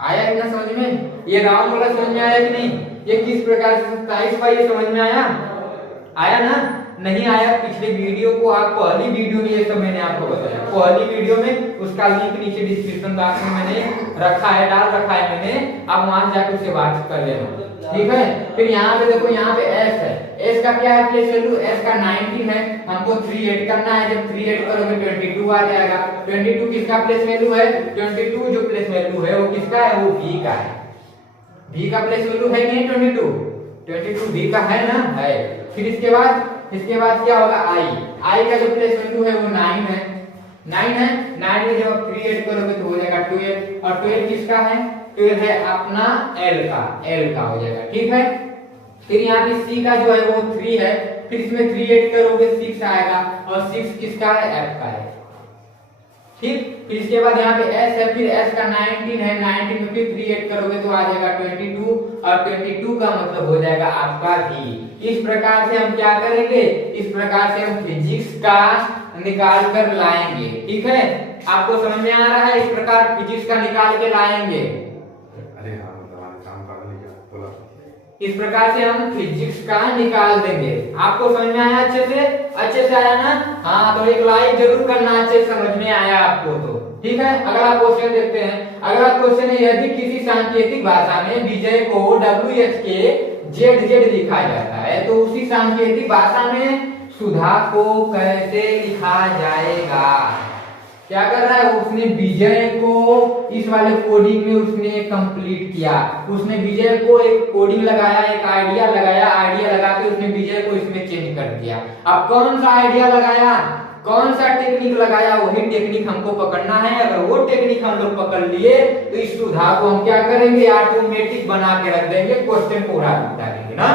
आया इतना समझ में, ये राउंड वाला समझ में आया कि नहीं, ये किस प्रकार से 27 का ये समझ में आया ना। नहीं आया, पिछले वीडियो को आप पहली वीडियो में ये सब मैंने आपको बताया, पहली वीडियो में उसका लिंक नीचे डिस्क्रिप्शन बॉक्स में मैंने रखा है, डाल रखा है मैंने, आप वहां जाकर उससे बात कर लेना, ठीक है। फिर यहाँ पे देखो, यहाँ पे S है, S का क्या है प्लेस वैल्यू, S का 19 है। हमको 3 ऐड करना है, जब 3 ऐड करोगे 22 आ जाएगा। 22 किसका प्लेस वैल्यू है, 22 जो प्लेस वैल्यू है वो किसका है, वो V का है। V का प्लेस वैल्यू है नहीं 22 V का है ना, है। फिर इसके बाद क्या होगा, I का जो प्लेस वैल्यू है वो 9 है। 9 में जब आप 3 ऐड करोगे तो हो जाएगा 12। और 12 किसका है, 12 है अपना L का हो जाएगा, ठीक है। फिर यहाँ पे C का जो है वो 3 है। फिर इसमें 3 ऐड करोगे 6 आएगा। और 6 किसका है, F का है, ठीक। फिर इसके बाद यहाँ पे S है, फिर S का 19 है। 19 में फिर 3 ऐड करोगे तो आ जाएगा 22। और 22 का मतलब हो जाएगा आपका V। इस प्रकार से हम क्या करेंगे, इस प्रकार से हम फिजिक्स का निकाल कर लाएंगे, ठीक है। आपको समझ में आ रहा है, इस प्रकार फिजिक्स का निकाल के लाएंगे। अरे हाँ, काम कर लिया बोला। इस प्रकार से हम फिजिक्स का निकाल देंगे। आपको समझ में आया, अच्छे से आया ना। हाँ, तो एक लाइक जरूर करना, अच्छे से समझ में आया आपको तो, ठीक है। अगला क्वेश्चन देखते हैं। अगला क्वेश्चन है, यदि किसी सांकेतिक भाषा में विजय को WH के ZZ लिखा जाता है तो उसी सांकेतिक भाषा में सुधा को कैसे लिखा जाएगा। क्या कर रहा है, उसने विजय को इस वाले कोडिंग में उसने कंप्लीट किया। उसने विजय को एक कोडिंग लगाया, एक आइडिया लगाया, आइडिया लगा के उसने विजय को इसमें चेंज कर दिया। अब कौन सा आइडिया लगाया, कौन सा टेक्निक लगाया, वही टेक्निक हमको पकड़ना है। अगर वो टेक्निक हम लोग पकड़ लिए तो इस सुधा को हम क्या करेंगे, ऑटोमेटिक बना के रख देंगे, क्वेश्चन पूरा बता देंगे ना।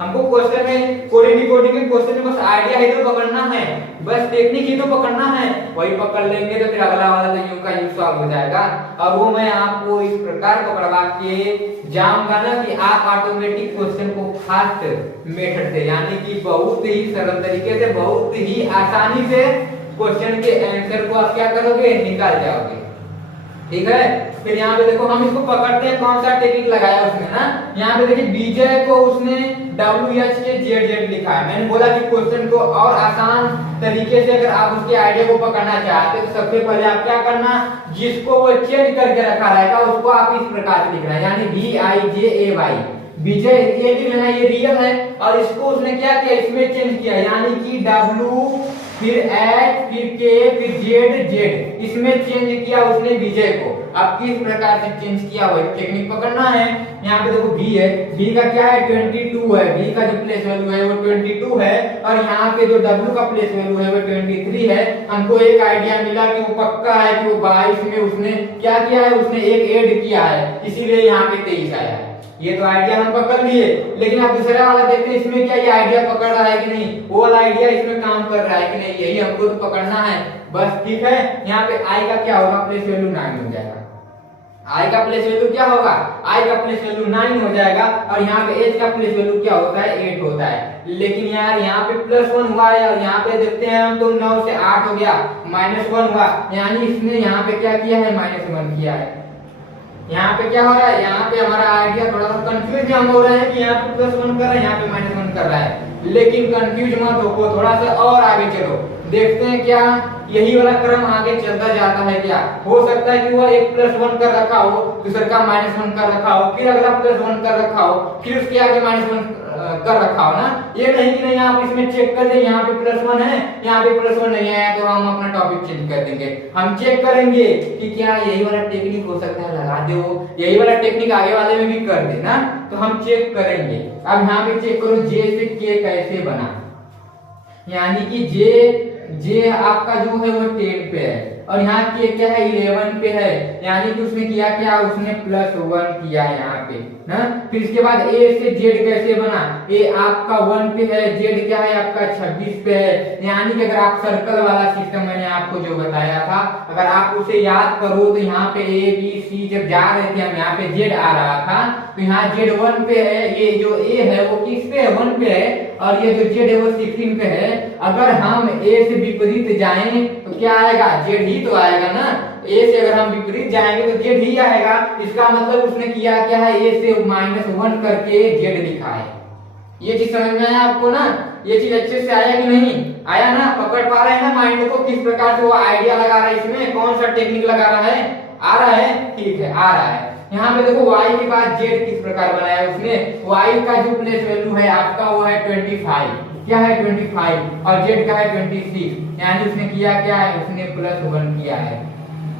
हमको क्वेश्चन में कोडिंग में क्वेश्चन में बस आइडिया ही तो पकड़ना है, बस टेक्निक ही तो पकड़ना है, वही पकड़ लेंगे तो फिर अगला वाला तो यूं का यूं सॉल्व हो जाएगा। और वो मैं आपको इस प्रकार पकड़वा के जाऊंगा ना कि आप ऑटोमेटिक क्वेश्चन को फास्ट मेथड से, यानी कि बहुत ही सरल तरीके से, बहुत ही आसानी से क्वेश्चन के आंसर को आप क्या करोगे, निकाल जाओगे, ठीक है। फिर यहाँ पे देखो, हम इसको पकड़ते हैं, कौन सा टेक्निक लगाया उसने ना। यहाँ पे देखिए, विजय को उसने WH के ZZ लिखा है। मैंने बोला कि क्वेश्चन को और आसान तरीके से अगर आप उसके आइडिया को पकड़ना चाहते हैं तो सबसे पहले आप क्या करना, जिसको वो चेंज करके रखा रहेगा उसको आप इस प्रकार से लिखना है, यानी VIJAY विजय, ये लिख लेना, ये रियल है। और इसको उसने क्या किया, इसमें चेंज किया, यानी कि W फिर H फिर K फिर ZZ, इसमें चेंज किया उसने विजय को। अब किस प्रकार से चेंज किया वो टेक्निक पकड़ना है। यहाँ पे देखो V है, V का क्या है 22 है, V का जो प्लेस वैल्यू है वो 22 है। और यहाँ पे जो W का प्लेस वैल्यू है वो 23 है। हमको एक आइडिया मिला कि वो पक्का है कि वो 22 में उसने क्या किया है, उसने एक ऐड किया है, इसीलिए यहाँ पे 23 आया है। ये तो आइडिया हम पकड़ लिए, लेकिन आप दूसरा वाला देखते हैं इसमें क्या ये आइडिया पकड़ रहा है कि नहीं, वो वाला आइडिया इसमें काम कर रहा है कि नहीं, यही हमको तो पकड़ना है बस, ठीक है। यहाँ पे I का क्या होगा, प्लेस वैल्यू 9 हो जाएगा। I का प्लेस वैल्यू क्या होगा, I का प्लेस वैल्यू 9 हो जाएगा। और यहाँ पे H का प्लेस वैल्यू क्या होता है, 8 होता है। लेकिन यार यहाँ पे +1 हुआ है और यहाँ पे देखते हैं हम तो 9 से 8 हो गया, -1 हुआ, यानी इसने यहाँ पे क्या किया है, -1 किया है। यहाँ पे क्या हो रहा है, यहाँ पे हमारा आइडिया थोड़ा सा कंफ्यूज हम हो रहे हैं कि यहाँ पे +1 कर रहा है, यहाँ पे -1 कर रहा है, लेकिन कंफ्यूज मत हो, थोड़ा सा और आगे चलो, देखते हैं क्या यही वाला क्रम आगे चलता जाता है क्या। हो सकता है कि वह एक +1 कर रखा हो, दूसरा का -1 कर रखा हो, फिर अगला +1 कर रखा हो, फिर उसके आगे -1 कर रखा हो ना। ये नहीं कि नहीं आप इसमें चेक कर दें यहाँ पे +1 है, यहाँ पे +1 नहीं आया तो हम अपना टॉपिक चेंज कर देंगे। हम चेक करेंगे कि क्या यही वाला टेक्निक हो सकता है लगा दे, वो यही वाला टेक्निक आगे वाले में भी कर दे ना, तो हम चेक करेंगे। अब यहाँ पे चेक करो J से K कैसे बना, यानी कि J आपका जो है वो 10 पे है और यहाँ K क्या है 11 पे है, यानी कि उसने किया क्या, उसने +1 किया यहाँ पे ना। फिर इसके बाद A से Z कैसे बना, A आपका 1 पे है, Z क्या है आपका 26 पे है, यानी कि अगर आप सर्कल वाला सिस्टम मैंने आपको जो बताया था, अगर आप उसे याद करो तो यहाँ पे A B C जब जा रहे थे हम, यहाँ पे Z आ रहा था तो यहाँ Z 1 पे है, ये जो A है वो किस पे है 1 पे है, और ये जो Z है वो 16 पे है। अगर हम A से विपरीत जाएं तो क्या आएगा, Z ही तो आएगा ना। A से अगर हम विपरीत जाएंगे तो Z ही आएगा, इसका मतलब उसने किया क्या है, A से -1 करके Z लिखा है। ये चीज समझ में आया आपको ना, ये चीज अच्छे से आया कि नहीं आया ना, पकड़ पा रहे हैं ना माइंड को, किस प्रकार से वो आइडिया लगा रहा है, इसमें कौन सा टेक्निक लगा रहा है, आ रहा है, ठीक है आ रहा है। यहाँ पे देखो y के बाद z किस प्रकार बनाया है उसने, y का जो प्लेस वैल्यू है आपका वो है 25, क्या है 25, और z का है 26, यानी उसने किया क्या है, उसने +1 किया है।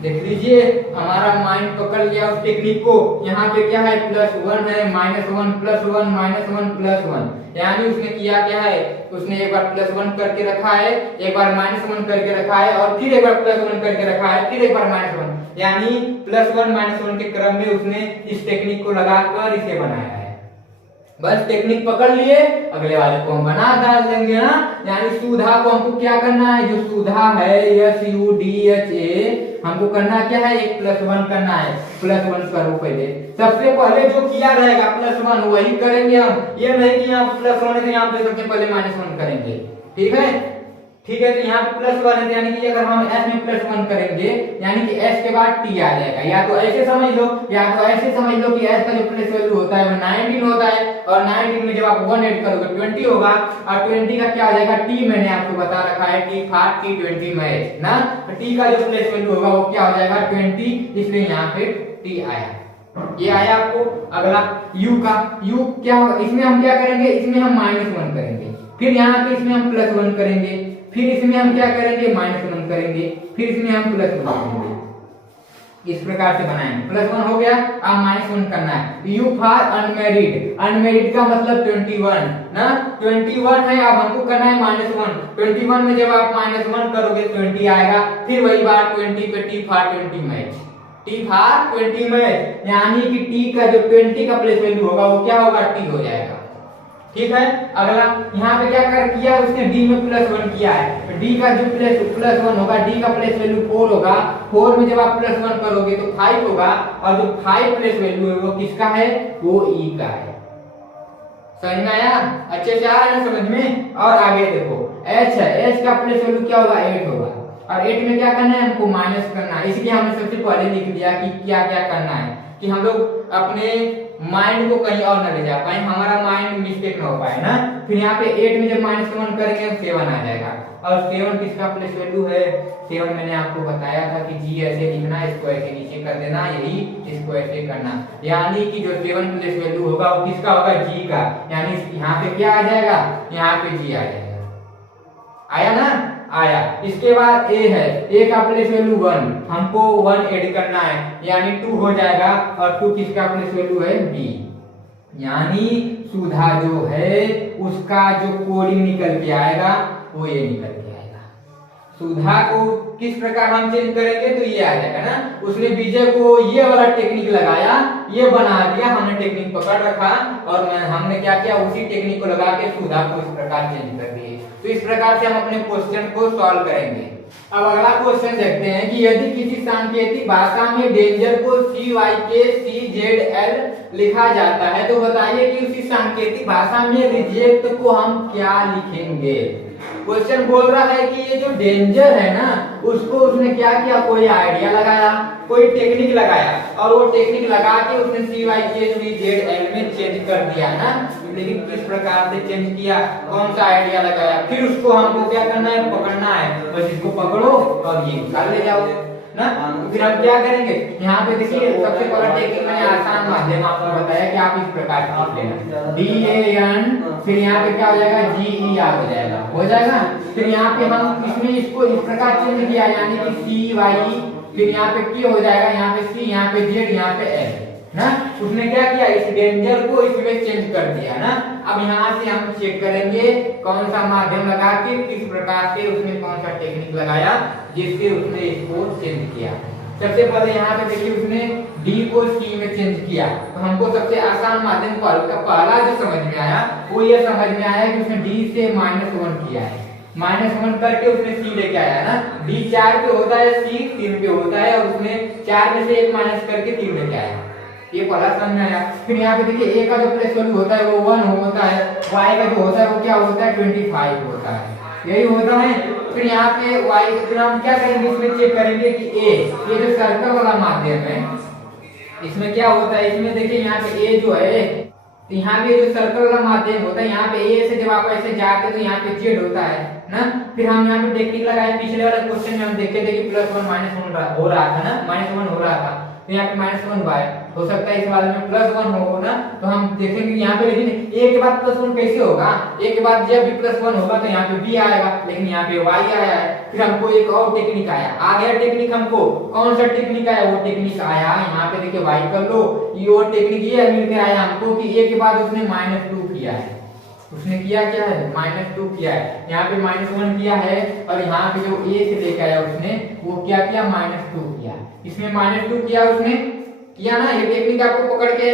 देख लीजिए हमारा माइंड पकड़ लिया उस टेक्निक को। यहाँ पे क्या है +1 है, -1 +1 -1 +1, यानी उसने किया क्या है, उसने एक बार +1 करके रखा है, एक बार -1 करके रखा है, और फिर एक बार +1 करके रखा है, फिर एक बार -1, यानी +1 -1 के क्रम में उसने इस टेक्निक को लगाकर इसे बनाया है। बस टेक्निक पकड़ लिए, अगले वाले को हम बना डाल देंगे ना। यानी सुधा को हमको क्या करना है, जो सुधा है SUDHA, हमको करना क्या है, एक +1 करना है। +1 करो पहले, सबसे पहले जो किया रहेगा +1 वही करेंगे हम, ये नहीं कि यहाँ +1 है तो यहाँ पे सबसे पहले -1 करेंगे, ठीक है ठीक है। तो यहाँ पे +1 है, यानी कि अगर हम S में +1 करेंगे यानी कि S के बाद T आ जाएगा, या तो ऐसे समझ लो या तो ऐसे समझ लो कि S का जो प्लेस वैल्यू होता है वो 19 होता है, और 19 में जब आप 1 ऐड करोगे 20 होगा, और 20 का क्या आ जाएगा T, मैंने आपको बता रखा है T फॉर T20 मैच ना, तो T का जो प्लेस वैल्यू होगा वो क्या हो जाएगा 20, इसलिए यहाँ पे T आया। ये आया आपको। अगला U का, U क्या, इसमें हम क्या करेंगे, इसमें हम -1 करेंगे, फिर यहाँ पे इसमें हम +1 करेंगे, फिर इसमें हम क्या करेंगे -1 करेंगे, फिर इसमें हम +1 करेंगे, इस प्रकार से बनाएंगे। +1 हो गया, अब -1 करना है। U फॉर अनमैरिड, अनमैरिड का मतलब 21 ना, 21 है, अब हमको करना है -1, 21 में जब आप -1 करोगे 20 आएगा, फिर वही बात 20 पे T for 20 match, T for 20 match, यानी कि T का जो 20 का प्लेस वैल्यू होगा वो क्या होगा, T हो जाएगा, ठीक है। अगला यहाँ पे क्या कर किया उसने, D में +1 किया है, तो D का जो +1 होगा, D का प्लेस वैल्यू 4 होगा, 4 में जब आप +1 करोगे तो 5 होगा, और जो 5 प्लेस वैल्यू है वो किसका है, वो E का है। समझ में आया, अच्छे से आ रहा है समझ में। और आगे देखो H है, H का प्लेस वैल्यू क्या होगा 8 होगा, और 8 में क्या करना है, हमको माइनस करना है, इसलिए हमने सबसे पहले लिख दिया कि क्या क्या करना है, कि हम लोग अपने माइंड को कहीं और न ले जा पाए, हमारा माइंड मिस्टेक न हो पाए ना। फिर यहाँ पे 8 में जब -1 करेंगे 7 आ जाएगा, और 7 किसका प्लेस वैल्यू है, 7 मैंने आपको बताया था कि G ऐसे लिखना, इसको ऐसे नीचे कर देना, यही इसको ऐसे करना, यानी कि जो 7 प्लेस वैल्यू होगा वो किसका होगा, G का, यानी यहाँ पे क्या आ जाएगा, यहाँ पे G आ जाएगा। आया ना, आया। इसके बाद A है, A का प्लेस वैल्यू 1, हमको 1 ऐड करना है, यानी 2 हो जाएगा, और 2 किसका प्लेस वैल्यू है, B, यानी सुधा जो है उसका जो कोडिंग निकल के आएगा वो ये निकल के आएगा। सुधा को किस प्रकार हम चेंज करेंगे तो ये आ जाएगा ना, उसने विजय को ये वाला टेक्निक लगाया, ये बना दिया, हमने टेक्निक पकड़ रखा, और हमने क्या किया, उसी टेक्निक को लगा के सुधा को इस प्रकार चेंज कर दिए। तो इस प्रकार से हम अपने क्वेश्चन को सॉल्व करेंगे। अब अगला क्वेश्चन देखते हैं कि यदि किसी सांकेतिक भाषा में डेंजर को CYKCZL लिखा जाता है तो बताइए कि उसी सांकेतिक भाषा में रिजेक्ट को हम क्या लिखेंगे। क्वेश्चन बोल रहा है कि ये जो डेंजर है ना, उसको उसने क्या किया, कोई आइडिया लगाया, कोई टेक्निक लगाया, और वो टेक्निक लगा के उसने सी वाई के एच बी जेड एल में चेंज कर दिया ना। लेकिन किस प्रकार से चेंज किया, कौन सा आइडिया लगाया, फिर उसको हमको क्या करना है, पकड़ना है। बस इसको पकड़ो और ये निकाल ले जाओ ना। तो फिर हम क्या करेंगे, यहाँ पे देखिए सबसे पहला टेक्निक मैंने आसान माध्यम आपको बताया कि आप इस प्रकार से लेना डी ए एन, फिर यहाँ पे क्या हो जाएगा, जी ई आर हो जाएगा, हो जाएगा। फिर यहाँ पे हम इसमें इसको इस प्रकार चेंज किया, यानी कि सी वाई, फिर यहाँ पे की हो जाएगा, यहाँ पे सी, यहाँ पे जेड, यहाँ पे एल ना। उसने क्या किया, इस डेंजर को इसमें चेंज कर दिया ना। अब यहाँ से हम चेक करेंगे कौन सा माध्यम लगा के, किस प्रकार से उसने कौन सा टेक्निक लगाया जिससे उसने इसको चेंज किया। सबसे पहले यहाँ पे देखिए उसने डी को सी में चेंज किया, तो हमको सबसे आसान माध्यम पहला जो समझ में आया वो ये समझ में आया कि उसने डी से -1 किया है, -1 करके उसने सी लेके आया ना। डी 4 पे होता है, सी 3 पे होता है, और उसने 4 में से 1 माइनस करके 3 लेके आया। ये पहला समझ में आया। फिर यहाँ पे देखिए a का जो प्लेस वैल्यू होता है वो 1 होता है, y का जो होता है वो क्या होता है, 25 होता है, यही होता है। फिर यहाँ पे y, फिर हम क्या करेंगे, इसमें चेक करेंगे कि a, ये जो सर्कल वाला माध्यम है इसमें क्या होता है, इसमें देखिए यहाँ पे a जो है, यहाँ पे जो सर्कल वाला माध्यम होता है, यहाँ पे a से जब आप ऐसे जाते हैं तो यहाँ पे z होता है ना। फिर हम यहाँ पे टेक्निक लगाए, पिछले वाले क्वेश्चन में हम देखे थे कि +1 -1 हो रहा था ना, -1 हो रहा था, तो यहाँ पे -1 बाय हो सकता है, इस वाले में +1 हो ना। तो हम देखेंगे यहाँ पे, लेकिन a के बाद +1 कैसे होगा, a के बाद जब भी +1 होगा तो यहाँ पे b आएगा, लेकिन यहाँ पे y आया है। फिर हमको एक और टेक्निक आया, आ गया टेक्निक हमको, कौन सा टेक्निक आया, वो टेक्निक आया यहाँ पे देखिए y कर लो, ये और टेक्निक ये मिल के आया हमको कि a के बाद उसने -2 किया है। उसने किया क्या है, -2 किया है, यहाँ पे -1 किया है, और यहाँ पे जो a से लेके आया उसने वो क्या किया, -2 किया। इसमें -2 किया उसने, किया ना। ये टेक्निक आपको पकड़ के,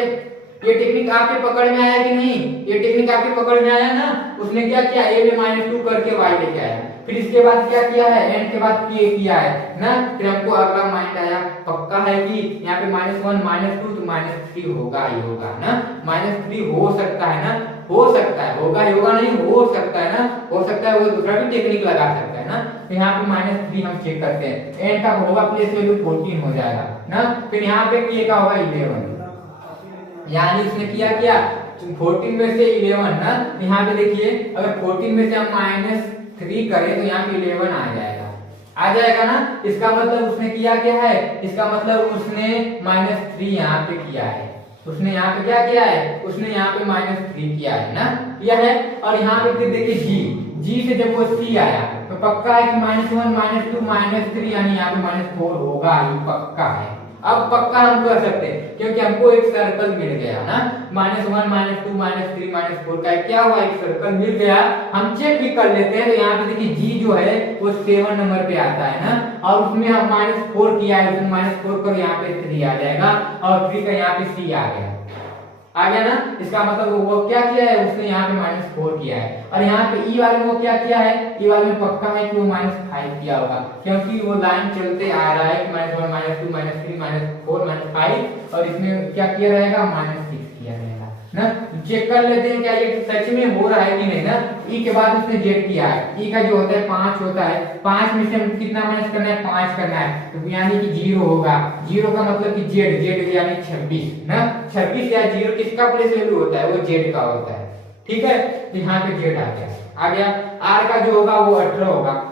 ये टेक्निक आपके पकड़ में आया कि नहीं, ये टेक्निक आपके पकड़ में आया ना। उसने क्या किया, a में -2 करके y लेके आया, फिर इसके बाद क्या किया है, n के बाद k किया है ना। फिर हमको अगला माइंड आया, पक्का है कि यहाँ पे -1 -2 तो -3 होगा ही होगा ना, -3 हो सकता है ना, हो सकता है, होगा ही होगा नहीं, हो सकता है ना, हो सकता है, वो दूसरा भी टेक्निक लगा सकता है ना। तो यहाँ पे -3 हम चेक करते हैं, n का होगा प्लेस वैल्यू 14 हो जाएगा ना। फिर यहाँ पे k का होगा 11, यानी उसने किया क्या, 14 में से 11 ना। यहाँ पे देखिए अगर 14 में से हम -3 करें तो यहाँ पे 11 आ जाएगा, आ जाएगा ना। इसका मतलब उसने किया क्या है, इसका मतलब उसने -3 यहाँ पे किया है, उसने यहाँ पे क्या किया है, उसने यहाँ पे -3 किया है ना, किया है। और यहाँ पे फिर देखिए जी से जब वो c आया तो पक्का है कि -1 -2 -3, यानी यहाँ पे -4 होगा, ये पक्का है। अब पक्का हम कर सकते हैं क्योंकि हमको एक सर्कल मिल गया ना, -1 -2 -3 -4 का क्या हुआ, एक सर्कल मिल गया। हम चेक भी कर लेते हैं, तो यहाँ पे देखिए जी जो है वो 7 नंबर पे आता है ना, और उसमें हम -4 किया है, उसमें -4 कर यहाँ पे 3 आ जाएगा, और 3 का यहाँ पे c आ गया, आ गया ना। इसका मतलब वो क्या किया है, उसने यहाँ पे -4 किया है। और यहाँ पे ई वाले में वो क्या किया है, ई वाले में पक्का है कि वो -5 किया होगा, क्योंकि वो लाइन चलते आ रहा है कि -1 -2 -3 -4 -5, और इसमें क्या किया रहेगा, -6 किया रहेगा ना। चेक कर लेते हैं क्या ये सच में हो रहा है कि नहीं ना। ई के बाद उसने जेड किया है, ई का जो होता है 5 होता है, 5 में से हम कितना माइनस करना है, 5 करना है, तो यानी कि 0 होगा। 0 का मतलब कि जेड, जेड यानी 26 ना, 26 या 0 किसका प्लेस वैल्यू होता है, वो जेड का होता है, ठीक है। तो यहाँ पे जेड आ गया, आ गया। आर का जो होगा वो 18 होगा,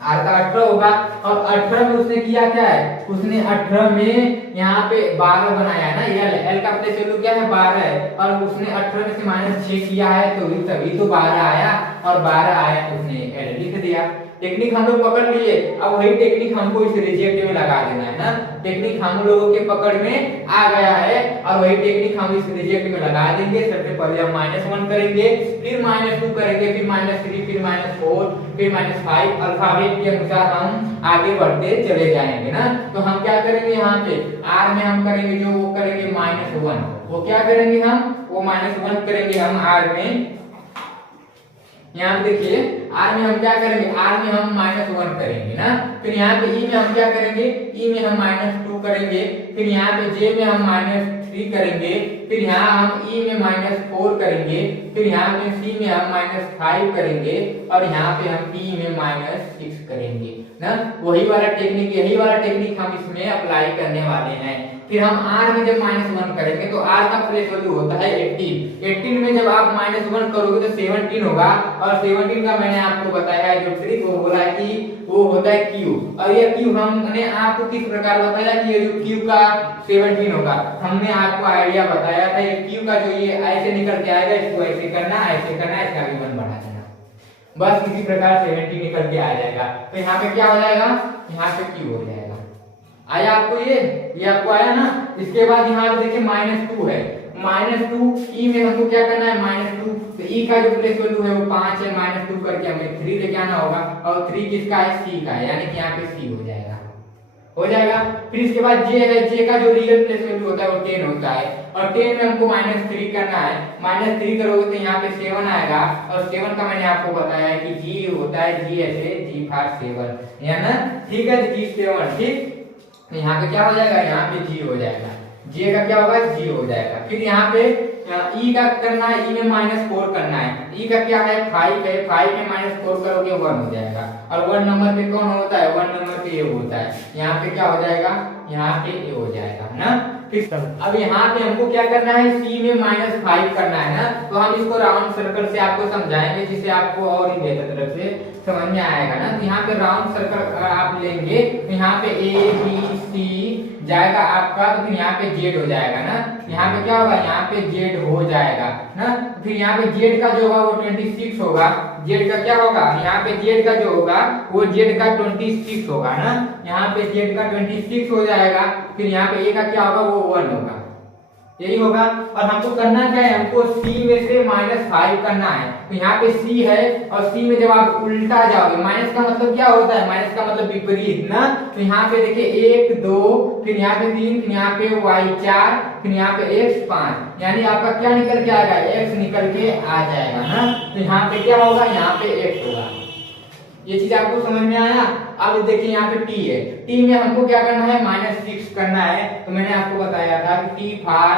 आर का 18 होगा, और 18 में उसने किया क्या है, उसने 18 में यहाँ पे 12 बनाया है ना, एल, एल का प्लेस वैल्यू क्या है, 12 है, और उसने 18 में से -6 किया है, तो तभी तो 12 आया, और 12 आया तो उसने एल लिख दिया। टेक्निक हम लोग पकड़ लिए, अब वही टेक्निक हमको इस रिजेक्ट में लगा देना है ना। टेक्निक हम लोगों के पकड़ में आ गया है, और वही टेक्निक हम इस रिजेक्ट में लगा देंगे। सबसे पहले हम -1 करेंगे, फिर -2 करेंगे, फिर -3, फिर -4, फिर -5, अल्फाबेट के अनुसार हम आगे बढ़ते चले जाएंगे ना। तो हम क्या करेंगे, यहाँ पे r में हम करेंगे जो वो करेंगे -1, वो क्या करेंगे हम, वो -1 करेंगे हम r में। यहाँ पे देखिए r में हम क्या करेंगे, r में हम -1 करेंगे ना। फिर यहाँ पे e में हम क्या करेंगे, e में हम -2 करेंगे, फिर यहाँ पे जे में हम -3 करेंगे, फिर यहाँ हम ई में -4 करेंगे, फिर यहाँ पे सी में हम -5 करेंगे और यहाँ पे हम पी में -6 करेंगे ना। वही वाला टेक्निक, यही वाला टेक्निक हम इसमें अप्लाई करने वाले हैं। फिर हम r में जब -1 करेंगे तो r का प्लेस वैल्यू होता है 18। 18 में जब आप -1 करोगे तो 17 होगा, और 17 का मैंने आपको बताया है जो ट्रिक, वो बोला है कि वो होता है q, और ये q हमने आपको किस प्रकार बताया कि ये जो q का 17 होगा, हमने आपको आइडिया बताया था। ये q का जो ये ऐसे निकल के आएगा, इसको ऐसे करना, ऐसे करना, इसका भी 1 बढ़ा देना, बस इसी प्रकार 70 निकल के आ जाएगा। तो यहाँ पे क्या हो जाएगा, यहाँ पे q हो जाएगा। आया आपको ये आपको आया ना। इसके बाद यहाँ पे देखिए -2 है, -2 ई में हमको क्या करना है -2, तो ई का जो प्लेस वैल्यू है वो 5 है, -2 करके हमें 3 लेके आना होगा, और 3 किसका है, सी का है, यानी कि यहाँ पे सी हो जाएगा, हो जाएगा। फिर इसके बाद जे है, जे का जो रियल प्लेस वैल्यू होता है वो 10 होता है, और 10 में हमको -3 करना है, -3 करोगे तो यहाँ पे 7 आएगा, और 7 का मैंने आपको बताया है कि जी होता है, जी ऐसे जी फॉर 7, है ना, ठीक है, जी 7, ठीक। यहाँ पे क्या हो जाएगा, यहाँ पे जी हो जाएगा, जी का क्या होगा, जी हो जाएगा। फिर यहाँ पे ई का करना है, ई में -4 करना है, ई का क्या है 5 है, 5 में -4 करोगे 1 हो जाएगा, और 1 नंबर पे कौन होता है, 1 नंबर पे ए होता है, यहाँ पे क्या हो जाएगा, यहाँ पे ए हो जाएगा ना। ठीक, अब यहाँ पे हमको क्या करना है, सी में -5 करना है ना, तो हम इसको राउंड सर्कल से आपको समझाएंगे, जिससे आपको और ही बेहतर तरह से समझ में आएगा ना। तो यहाँ पे राउंड सर्कल आप लेंगे तो यहाँ पे ए बी सी जाएगा आपका, तो फिर यहाँ पे जेड हो जाएगा ना, यहाँ पे क्या होगा, यहाँ पे जेड हो जाएगा ना। फिर यहाँ पे जेड का जो होगा वो 26 होगा, जेड का क्या होगा, यहाँ पे जेड का जो होगा वो जेड का 26 होगा ना, यहाँ पे जेड का 26 हो जाएगा। फिर यहाँ पे ए का क्या होगा, वो 1 होगा, यही होगा। और हमको करना क्या है, हमको सी में से -5 करना है, तो यहाँ पे सी है, और सी में जब आप उल्टा जाओगे, माइनस का मतलब क्या होता है, माइनस का मतलब विपरीत ना, तो यहाँ पे देखिए 1 2, फिर यहाँ पे 3, फिर यहाँ पे y 4, फिर यहाँ पे x 5, यानी आपका क्या निकल के आएगा, x निकल के आ जाएगा ना। तो यहाँ पे क्या होगा, यहाँ पे x होगा। ये चीज आपको समझ में आया। अब देखिए यहाँ पे t है, t में हमको क्या करना है, -6 करना है, तो मैंने आपको बताया था कि t फॉर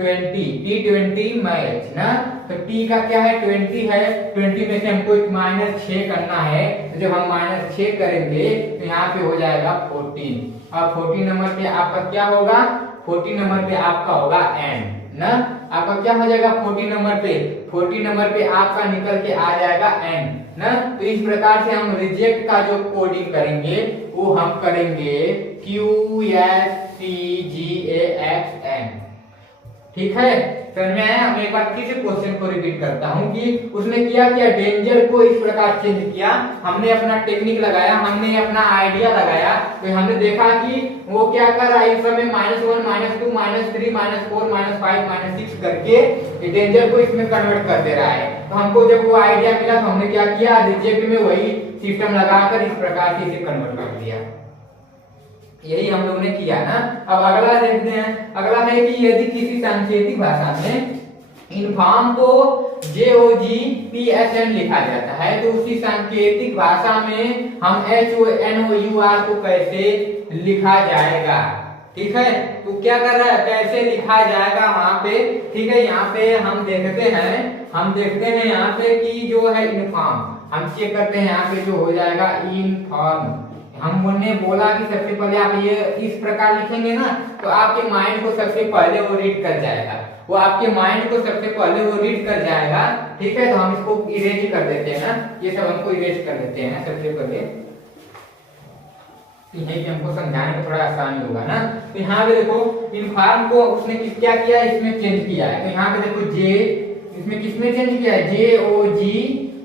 20 मैच ना, तो t का क्या है 20 है, 20 में से हमको -6 करना है, तो जब हम -6 करेंगे तो यहाँ पे हो जाएगा 14, और 14 नंबर पे आपका क्या होगा, 14 नंबर पे आपका होगा n ना, आपका क्या हो जाएगा 14 नंबर पे आपका निकल के आ जाएगा n ना। तो इस प्रकार से हम रिजेक्ट का जो कोडिंग करेंगे वो हम करेंगे QSCGAXN, ठीक है, समझ में आया। मैं एक बार फिर से क्वेश्चन को रिपीट करता हूँ कि उसने क्या किया, डेंजर को इस प्रकार चेंज किया, हमने अपना टेक्निक लगाया, हमने अपना आइडिया लगाया, तो हमने देखा कि वो क्या कर रहा है, इस समय -1 -2 -3 -4 -5 -6 करके डेंजर को इसमें कन्वर्ट कर दे रहा है। तो हमको जब वो आइडिया मिला तो हमने क्या किया, रिजेक्ट में वही सिस्टम लगाकर इस प्रकार से इसे कन्वर्ट कर दिया, यही हम लोग ने किया ना। अब अगला देखते हैं, अगला है कि यदि किसी सांकेतिक भाषा में इन्फॉर्म को JOGPSN लिखा जाता है, तो उसी सांकेतिक भाषा में हम HONOUR को कैसे लिखा जाएगा, ठीक है। तो क्या कर रहा है, कैसे लिखा जाएगा वहां पे, ठीक है। यहाँ पे हम देखते हैं यहाँ पे कि जो है इन्फॉर्म, हम चेक करते हैं यहाँ पे जो हो जाएगा इन्फॉर्म। हमने बोला कि सबसे पहले आप ये इस प्रकार लिखेंगे ना, तो आपके माइंड को सबसे पहले वो रीड कर जाएगा, वो आपके माइंड को सबसे पहले वो रीड कर जाएगा, ठीक है। तो हम इसको इरेज कर देते हैं ना, ये सब हमको इरेज कर देते हैं सबसे पहले, यही हमको समझाने में थोड़ा आसानी होगा ना। तो यहाँ पे देखो इन्फॉर्म को उसने क्या किया, इसमें चेंज किया है, तो यहाँ पे देखो जे, इसमें किसमें चेंज किया है, JOG,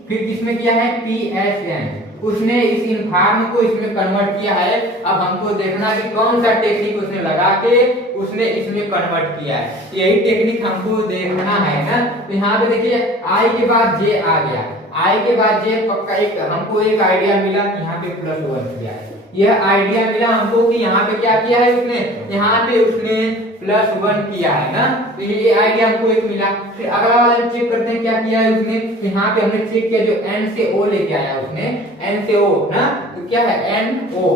फिर किसमें किया है PSN, उसने इस इन्फॉर्म को इसमें कन्वर्ट किया है। अब हमको देखना कि कौन सा टेक्निक उसने लगा के उसने इसमें कन्वर्ट किया है, यही टेक्निक हमको देखना है ना। तो यहाँ पे देखिए आई के बाद जे आ गया, आई के बाद जे पक्का एक हमको एक आइडिया मिला कि यहाँ पे +1 किया है, यह आइडिया मिला हमको कि यहाँ पे क्या किया है उसने, यहाँ पे उसने +1 किया है ना, तो ये आइडिया हमको एक मिला। फिर अगला वाला चेक करते हैं क्या किया है उसने, तो यहाँ पे हमने चेक किया जो N से O लेके आया उसने, N से O ना, तो क्या है NO,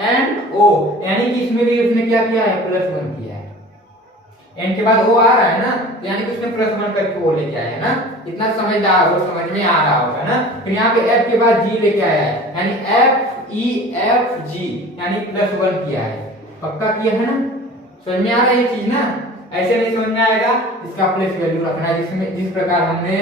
एंड ओ, यानी कि इसमें भी उसने क्या किया है, +1 किया है। एन के बाद ओ आ रहा है ना, तो यानी कि उसने +1 करके ओ लेके आया है ना। इतना समझदार हो, समझ में आ रहा होगा ना। फिर यहाँ पे एफ के बाद जी लेके आया है, यानी एफ ई एफ जी, यानी +1 किया है। पक्का किया है ना, समझ में आ रहा है ये चीज ना। ऐसे नहीं समझ में आएगा, इसका प्लेस वैल्यू रखना है, जिसमें जिस प्रकार हमने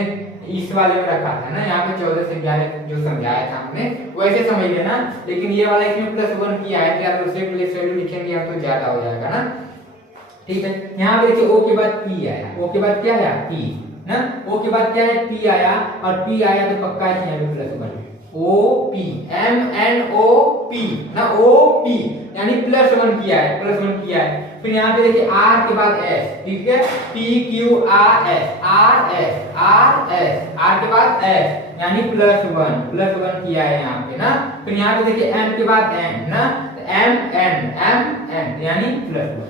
इस वाले में रखा था ना, यहाँ पे 14 से 11 जो समझाया था हमने, वैसे समझ लेना। लेकिन ये वाला इसमें +1 किया है, क्या उसे प्लेस वैल्यू लिखेंगे हम तो ज्यादा हो जाएगा ना। ठीक है, यहाँ पे देखिए ओ के बाद पी आया, ओ के बाद क्या आया, पी ना, ओ के बाद क्या है, पी आया, और पी आया तो पक्का है यहाँ पे +1, O P, M N O P ना, ओ पी यानी +1 किया है, +1 किया है। फिर यहाँ पे देखिए आर के बाद एस, ठीक है, P Q R S, R S, R S, R के बाद एस यानी +1 किया है यहाँ पे ना। फिर यहाँ पे देखिए एम के बाद एन ना, एम एन यानी +1।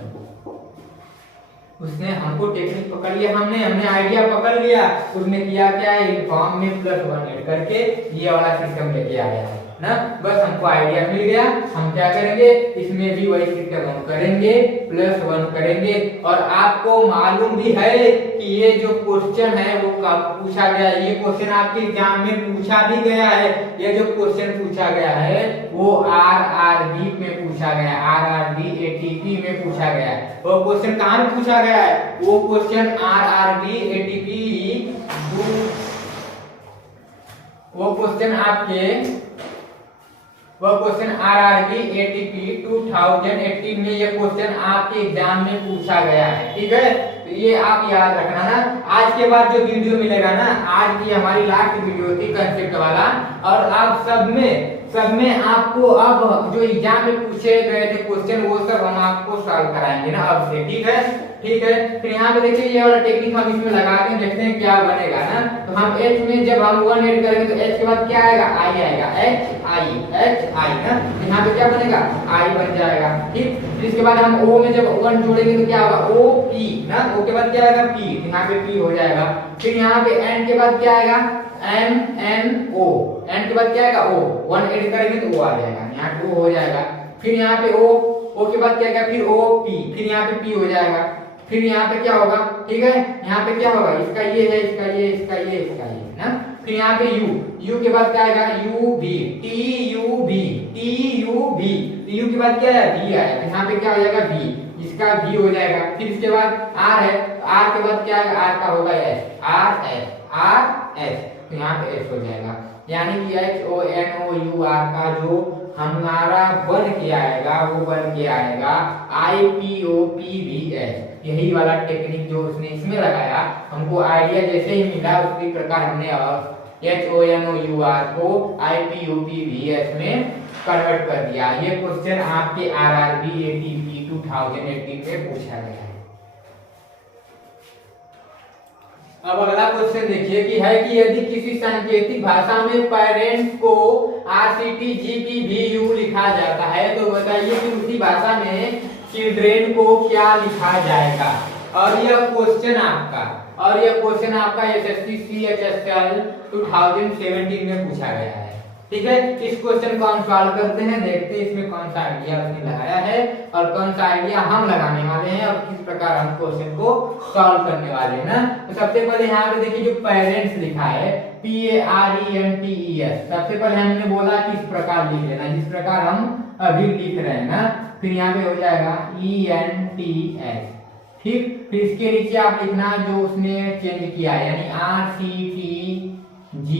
उसने हमको टेक्निक पकड़ लिया, हमने आइडिया पकड़ लिया, उसने किया क्या है, फॉर्म में +1 ऐड करके ये वाला सिस्टम लेके आया है ना। बस हमको आइडिया मिल गया, हम क्या करेंगे, इसमें भी वही सिस्टम हम करेंगे, +1 करेंगे। और आपको मालूम भी है कि ये जो क्वेश्चन है वो कब पूछा गया, ये क्वेश्चन आपके एग्जाम में पूछा भी गया है। ये जो क्वेश्चन पूछा गया है वो आरआरबी में पूछा गया है, आरआरबी एटीपी में पूछा गया है। वो क्वेश्चन कहाँ में पूछा गया है, वो क्वेश्चन आरआरबी एटीपी, वो क्वेश्चन आपके, वो क्वेश्चन आरआरबी एटीपी 2018 में ये क्वेश्चन आपके एग्जाम में पूछा गया है। ठीक है, तो ये आप याद रखना ना। आज के बाद जो वीडियो मिलेगा ना, आज की हमारी लास्ट वीडियो थी कंसेप्ट वाला, और आप सब में आपको अब जो एग्जाम में पूछे गए थे क्वेश्चन वो सब हम आपको सॉल्व कराएंगे ना अब से। ठीक है, ठीक है। फिर यहाँ पे देखिए ये वाला टेक्निक हम इसमें लगा के देखते हैं क्या बनेगा ना। तो हम एच में जब हम 1 ऐड करेंगे तो एच के बाद क्या आएगा, आई आएगा, एच आई ना, यहाँ पे क्या बनेगा, आई बन जाएगा। ठीक, फिर इसके बाद हम ओ में जब 1 जोड़ेंगे तो क्या होगा, ओ पी ना, ओ के बाद क्या आएगा, पी, यहाँ पे पी हो जाएगा। फिर यहाँ पे एन के बाद क्या आएगा, एम एन ओ, एन के बाद क्या आएगा, ओ, 1 ऐड करेंगे तो ओ आ जाएगा, यहाँ पे ओ हो जाएगा। फिर यहाँ पे ओ के बाद क्या आएगा, फिर ओ पी, फिर यहाँ पे पी हो जाएगा। फिर यहाँ पे क्या होगा, ठीक है, यहाँ पे क्या होगा, इसका ये है, इसका ये, इसका ये, इसका ये ना। फिर यहाँ पे यू के बाद क्या आएगा, यू भी, टी यू भी, यू के बाद क्या है, बी आएगा, यहाँ पे क्या हो जाएगा, बी, इसका भी हो जाएगा। फिर इसके बाद आर है, आर के बाद क्या आएगा, आर का होगा एस, आर एस, तो यहाँ पे एस हो जाएगा। यानी कि HONOUR का जो हमारा बन के आएगा वो बन के आएगा IPOPVS। यही वाला टेक्निक जो उसने इसमें लगाया, हमको आइडिया जैसे ही मिला उसी प्रकार हमने HONOUR को IPOPVS में कन्वर्ट कर दिया। ये क्वेश्चन आपके RRB ATP 2018 में पूछा गया है। अब अगला क्वेश्चन देखिए कि है कि यदि किसी सांकेतिक भाषा में पेरेंट्स को RCTGPVU लिखा जाता है तो बताइए कि उसी भाषा में चिल्ड्रेन को क्या लिखा जाएगा। और यह क्वेश्चन आपका SSC CHSL 2017 में पूछा गया है। ठीक है, इस क्वेश्चन को हम सॉल्व करते हैं, देखते हैं इसमें कौन सा आइडिया उसने लगाया है और कौन सा आइडिया हम लगाने वाले हैं और किस प्रकार हम क्वेश्चन को सॉल्व करने वाले हैं ना। तो सबसे पहले यहाँ पे देखिए जो पेरेंट्स लिखा है PARENTES, सबसे पहले हमने बोला कि इस प्रकार लिख लेना जिस प्रकार हम अभी लिख रहे हैं ना। फिर यहाँ पे हो जाएगा ENTS। ठीक, फिर इसके नीचे आप लिखना जो उसने चेंज किया है यानी RCTG,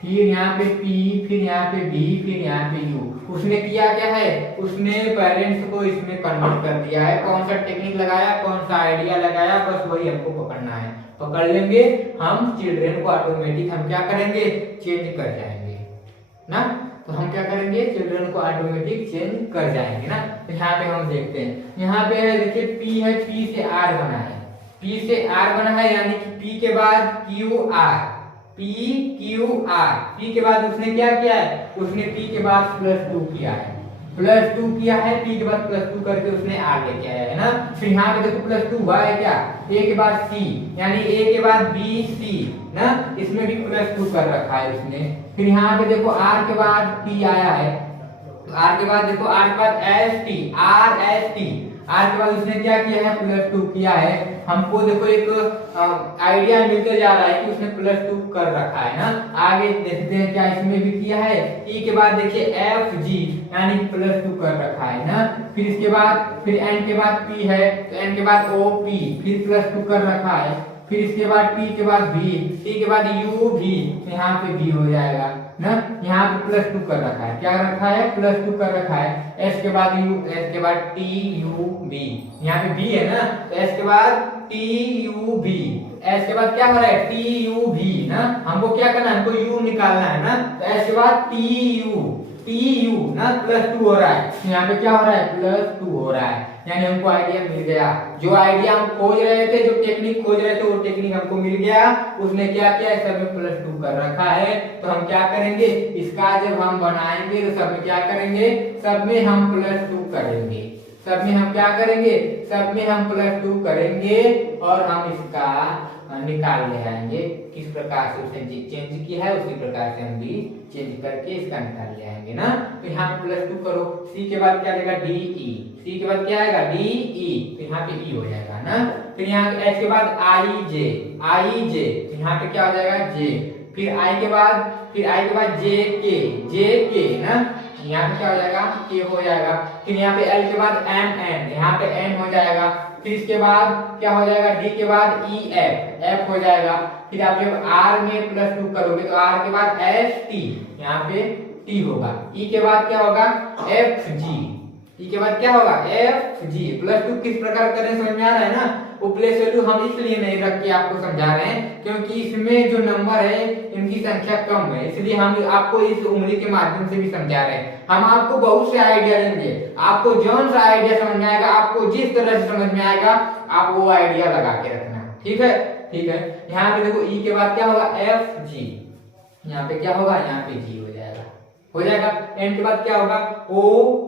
फिर यहाँ पे P, फिर यहाँ पे B, फिर यहाँ पे U। उसने किया क्या है, उसने पेरेंट्स को इसमें कन्वर्ट कर दिया है। कौन सा टेक्निक लगाया, कौन सा आइडिया लगाया, बस वही हमको पकड़ना है। पकड़ लेंगे हम, चिल्ड्रेन को ऑटोमेटिक हम क्या करेंगे, चेंज कर जाएंगे ना। तो हम क्या करेंगे, चिल्ड्रेन को ऑटोमेटिक चेंज कर जाएंगे ना। तो यहाँ पे हम देखते हैं, यहाँ पे देखिए P है, P से R बना है, P से R बना है यानी कि P के बाद QR, PQR, P के बाद उसने क्या किया है, उसने P के बाद +2 किया है, +2 किया है, P के बाद +2 करके उसने R लेके आया है ना। फिर यहाँ पे देखो +2 हुआ है क्या, A के बाद C यानी A के बाद B C ना, इसमें भी +2 कर रखा है उसने। फिर यहाँ पे देखो R के बाद P आया है, तो आर के बाद देखो, आर के बाद S T, R S T, R के बाद उसने क्या किया है, +2 किया है। हमको देखो एक आइडिया मिलते जा रहा है कि उसने +2 कर रखा है ना। आगे देखते हैं क्या इसमें भी किया है। ई के बाद देखिए एफ जी यानी +2 कर रखा है ना। फिर इसके बाद फिर एन के बाद पी है, तो एन के बाद ओ पी, फिर +2 कर रखा है। फिर इसके बाद पी के बाद भी, टी के बाद यू भी, यहाँ पे भी हो जाएगा ना। यहाँ पे +2 कर रखा है, क्या रखा है, +2 कर रखा है। एस के बाद यू, एस के बाद टी यू बी, यहाँ पे बी है ना, तो एस के बाद टी यू बी, एस के बाद क्या हो रहा है, टी यू भी ना। हमको क्या करना है, हमको यू निकालना है ना, तो एस के बाद टी यू ना, +2 हो रहा है। यहाँ पे क्या हो रहा है, +2 हो रहा है, यानी हमको आइडिया मिल गया। जो आइडिया हम खोज रहे थे, जो टेक्निक खोज रहे थे, वो टेक्निक हमको मिल गया। उसने क्या किया, सब में +2 कर रखा है। तो हम क्या करेंगे, इसका जब हम बनाएंगे तो सब में क्या करेंगे, सब में हम +2 करेंगे। सब में हम क्या करेंगे, सब में हम +2 करेंगे और हम इसका निकाल ले आएंगे। किस प्रकार से उसने चेंज किया है उसी प्रकार से हम भी चेंज करके इसका निकाल ले आएंगे ना। तो यहाँ पे +2 करो। सी के बाद क्या आएगा, डी ई, सी के बाद क्या आएगा, डी ई, तो यहाँ पे ई हो जाएगा ना। फिर यहाँ एच के बाद आई जे, तो यहाँ पे क्या हो जाएगा, जे। फिर आई के बाद जे के ना, यहाँ पे क्या हो जाएगा, के हो जाएगा। फिर यहाँ पे एल के बाद एम एन, यहाँ पे एन हो जाएगा। फिर इसके बाद क्या हो जाएगा, डी के बाद ई एफ, एफ हो जाएगा। फिर आप जब आर में +2 करोगे तो आर के बाद एस टी, यहाँ पे टी होगा। ई के बाद क्या होगा, एफ जी, ई के बाद क्या होगा, एफ जी। +2 किस प्रकार करें समझ में आ रहा है ना। वो प्लेस वैल्यू हम इसलिए नहीं रख के आपको समझा रहे हैं क्योंकि इसमें जो नंबर है इनकी संख्या कम है, इसलिए हम आपको इस उंगली के माध्यम से भी समझा रहे हैं। हम आपको बहुत से आइडिया देंगे, आपको जौन सा आइडिया समझ में आएगा, आपको जिस तरह से समझ में आएगा, आप वो आइडिया लगा के रखना, ठीक है, ठीक है। यहाँ पे देखो ई के बाद क्या होगा, एफ जी, यहाँ पे क्या होगा, यहाँ पे जी हो जाएगा। एन के बाद क्या होगा, ओ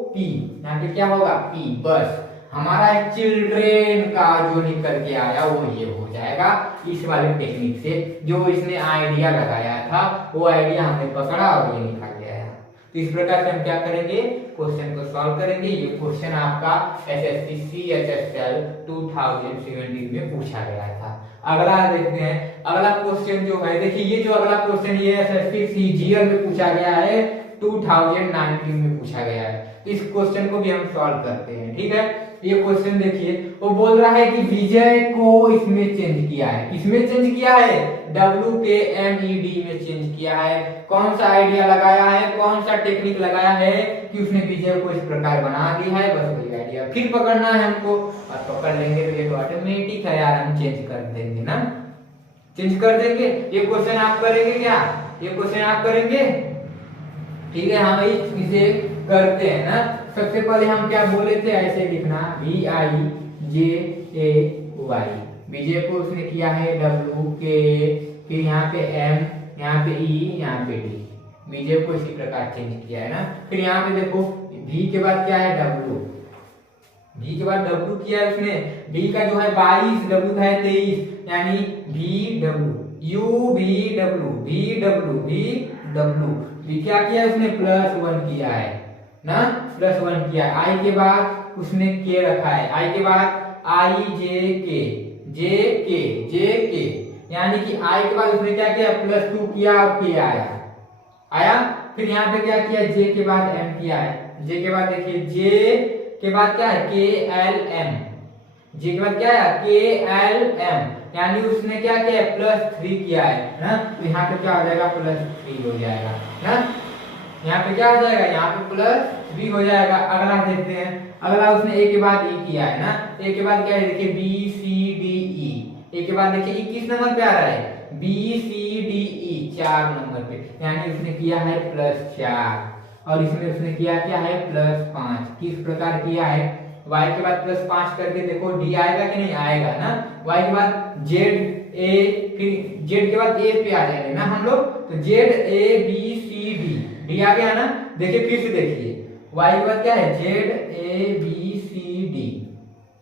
पी, यहाँ पे क्या होगा, पी। बस हमारा चिल्ड्रेन का जो निकल के आया वो ये हो जाएगा। इस वाले टेक्निक से जो इसने आइडिया लगाया था वो आइडिया हमने पकड़ा और ये निकल गया है। तो इस प्रकार से हम क्या करेंगे, क्वेश्चन को सॉल्व करेंगे। ये क्वेश्चन आपका एसएससी सीएचएसएल 2017 में पूछा गया था। अगला देखते हैं, अगला क्वेश्चन जो है, देखिए ये जो अगला क्वेश्चन ये एसएससी सीजीएल में पूछा गया है, 2019 में पूछा गया है। इस क्वेश्चन को भी हम सॉल्व करते हैं, ठीक है। ये क्वेश्चन देखिए, वो बोल रहा है कि विजय को इसमें चेंज किया है। किसमें चेंज किया है, WKMED में चेंज किया है। कौन सा आइडिया लगाया है, कौन सा टेक्निक लगाया है कि उसने विजय को इस प्रकार बना दिया है। बस वही आइडिया फिर पकड़ना है हमको, और पकड़ लेंगे तो ये तो ऑटोमेटिक है यार, हम चेंज कर देंगे ना, चेंज कर देंगे। ये क्वेश्चन आप करेंगे क्या, ये क्वेश्चन आप करेंगे, ठीक है। हम इसे करते हैं ना। सबसे पहले हम क्या बोले थे, ऐसे लिखना VIJAY, विजय को उसने किया है WK, फिर यहाँ पे M, यहाँ पे E, यहाँ पे D, विजय को इसी प्रकार चेंज किया है ना। फिर यहाँ पे देखो V के बाद क्या है, W, V के बाद W किया है उसने। D का जो है 22, W का है 23, यानी VW, VW, V क्या किया है उसने, +1 किया है ना, +1 किया। आई के बाद उसने के रखा है, आई के बाद JK, यानी कि आई के बाद उसने क्या किया, +2 किया और के आया। फिर यहाँ पे क्या किया, जे के बाद M किया है। जे के बाद देखिए, जे के बाद क्या है, KLM, जे के बाद क्या है, KLM, यानी उसने क्या किया, +3 किया है ना। तो यहाँ पे क्या हो जाएगा, +3 हो जाएगा ना। यहाँ पे क्या हो जाएगा, यहाँ पे +3 हो जाएगा। अगला देखते हैं, अगला उसने ए के बाद ई किया है ना। ए के बाद क्या है, देखिए BCDE, ए के बाद देखिए ई किस नंबर पे आ रहा है, BCDE 4 नंबर पे, यानी उसने किया है +4, और इसमें उसने किया क्या है, +5। किस प्रकार किया है, y के बाद +5 करके देखो d आएगा कि नहीं आएगा ना। y के बाद z a, फिर z के बाद a पे आ जाएंगे ना हम लोग, तो z a b c d, d आ गया ना। देखिए फिर से देखिए, y के बाद क्या है, z a b c d,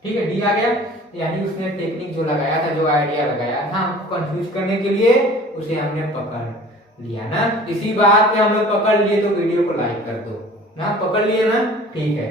ठीक है, d आ गया। यानी उसने टेक्निक जो लगाया था, जो आइडिया लगाया था हमको कंफ्यूज करने के लिए, उसे हमने पकड़ लिया ना। इसी बात पे हम लोग पकड़ लिए, तो वीडियो को लाइक कर दो। ना, पकड़ लिए ना, ठीक है।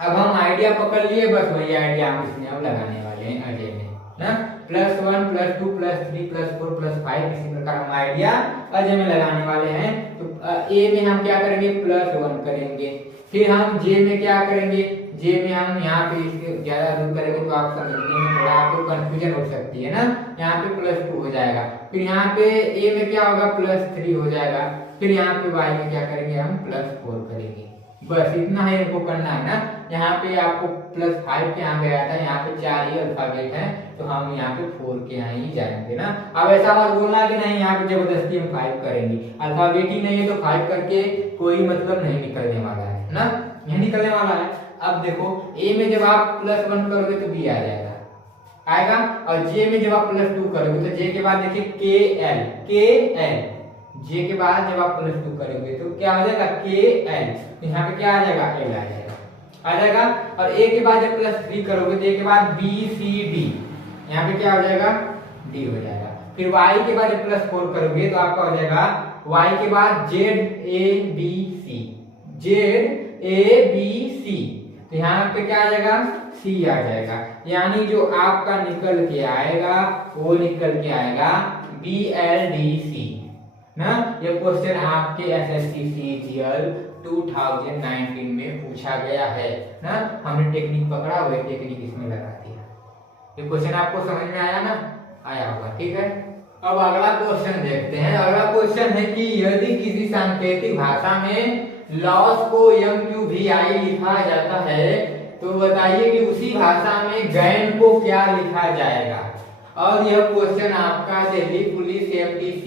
अब हम आइडिया पकड़ लिए, बस वही आइडिया हम इसमें अब लगाने वाले हैं अजय में ना। +1 +2 +3 +4 +5 इसी प्रकार हम आइडिया अजय में लगाने वाले हैं। तो ए में हम क्या करेंगे, +1 करेंगे। फिर हम जे में क्या करेंगे, जे में हम यहाँ पे इसके ज्यादा दूर करेंगे तो आप समझने में थोड़ा आपको कंफ्यूजन हो सकती है ना। यहाँ पे +2 हो जाएगा, फिर यहाँ पे ए में क्या होगा, +3 हो जाएगा, फिर यहाँ पे वाई में क्या करेंगे, हम +4 करेंगे। बस इतना है इनको करना है ना। यहाँ पे आपको +5 के यहाँ गया था, यहाँ पे 4 ही अल्फाबेट है, तो हम यहाँ पे 4 के यहाँ ही जाएंगे ना। अब ऐसा मत बोलना कि नहीं यहाँ पे जबरदस्ती हम 5 करेंगे, अल्फाबेट ही नहीं है तो 5 करके कोई मतलब नहीं निकलने वाला है ना, नहीं निकलने वाला है। अब देखो ए में जब आप +1 करोगे तो बी आ जाएगा, आएगा, और जे में जब आप +2 करोगे तो जे के बाद देखिए KL, जे के बाद जब आप +2 करोगे तो क्या हो जाएगा, KL, यहाँ पे क्या आ जाएगा, L आ जाएगा। और ए के बाद जब +3 करोगे तो ए के बाद BCD, यहाँ पे क्या हो जाएगा, D हो जाएगा। फिर y के बाद जब +4 करोगे तो आपका हो जाएगा y के बाद ZABC, तो यहाँ पे क्या आ जाएगा, C आ जाएगा। यानी जो आपका निकल के आएगा वो निकल के आएगा BLDC ना। ये क्वेश्चन आपके SSC CGL 2019 में पूछा गया है ना। हमने टेक्निक पकड़ा, वही टेक्निक इसमें लगा दिया। ये क्वेश्चन आपको समझ में आया ना, आया होगा, ठीक है। अब अगला क्वेश्चन देखते हैं। अगला क्वेश्चन है कि यदि किसी सांकेतिक भाषा में लॉस को MQVI लिखा जाता है तो बताइए कि उसी भाषा में गैन को क्या लिखा जाएगा। और यह क्वेश्चन आपका दिल्ली पुलिस MTC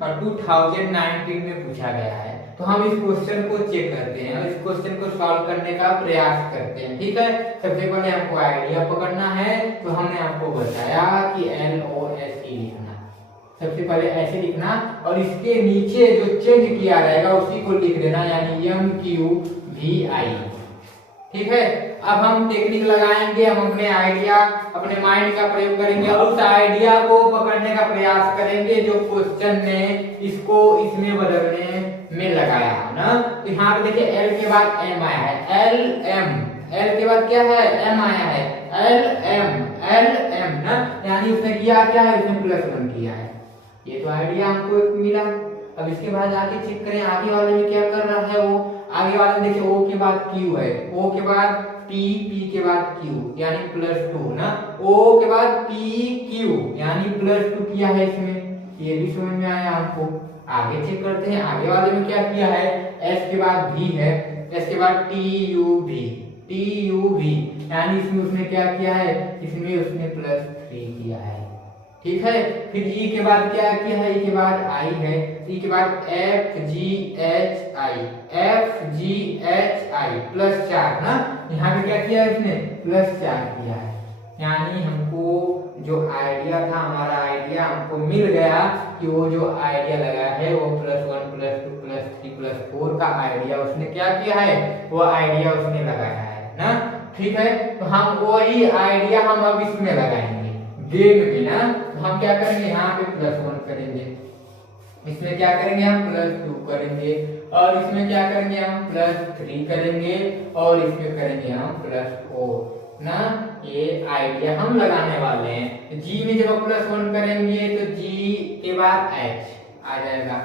2019 में पूछा गया है। तो हम इस क्वेश्चन को चेक करते हैं और इस क्वेश्चन को सॉल्व करने का प्रयास करते हैं, ठीक है। सबसे पहले हमको आइडिया पकड़ना है, तो हमने आपको बताया कि LOSE लिखना, सबसे पहले ऐसे लिखना और इसके नीचे जो चेंज किया रहेगा उसी को लिख देना, यानी MQVI, ठीक है। अब हम टेक्निक लगाएंगे, हम अपने आइडिया, अपने माइंड का प्रयोग करेंगे और उस आइडिया को पकड़ने का प्रयास करेंगे जो क्वेश्चन ने इसको इसमें बदलने में लगाया है ना। तो यहाँ पे देखिए L के बाद M आया है, L के बाद क्या है, M आया है, LM ना, यानी उसने किया क्या है, उसने +1 किया है। ये तो आइडिया हमको मिला। अब इसके बाद आगे चेक करें आगे वाले में क्या कर रहा है वो। आगे वाले देखिए O के बाद Q है, O के बाद P के बाद Q यानी +2 ना, O के बाद PQ यानी +2 किया है इसमें, ये भी समझ में आया हमको। आगे चेक करते हैं आगे वाले में क्या किया है, S के बाद V है, S के बाद TUV यानी इसमें उसने क्या किया है, इसमें उसने +3 किया है, ठीक है। फिर E के बाद क्या किया है, E के बाद I है, E के बाद FGHI +4 ना, यहाँ पे क्या किया है इसने, +4 किया है। यानी हमको जो आइडिया था, हमारा आइडिया हमको मिल गया कि वो जो आइडिया लगा है वो +1 +2 +3 +4 का आइडिया उसने क्या किया है, वो आइडिया उसने लगाया है ना, ठीक है। तो हम वही आइडिया हम अब इसमें लगाएंगे गेम में ना। तो हम क्या करेंगे, यहाँ पे +1 करेंगे, इसमें क्या करेंगे हम +2 करेंगे, और इसमें क्या करेंगे हम +3 करेंगे, और इसमें करेंगे हम +4 ना। ये आइडिया हम लगाने वाले हैं। G में जब +1 करेंगे तो G के बाद H आ जाएगा,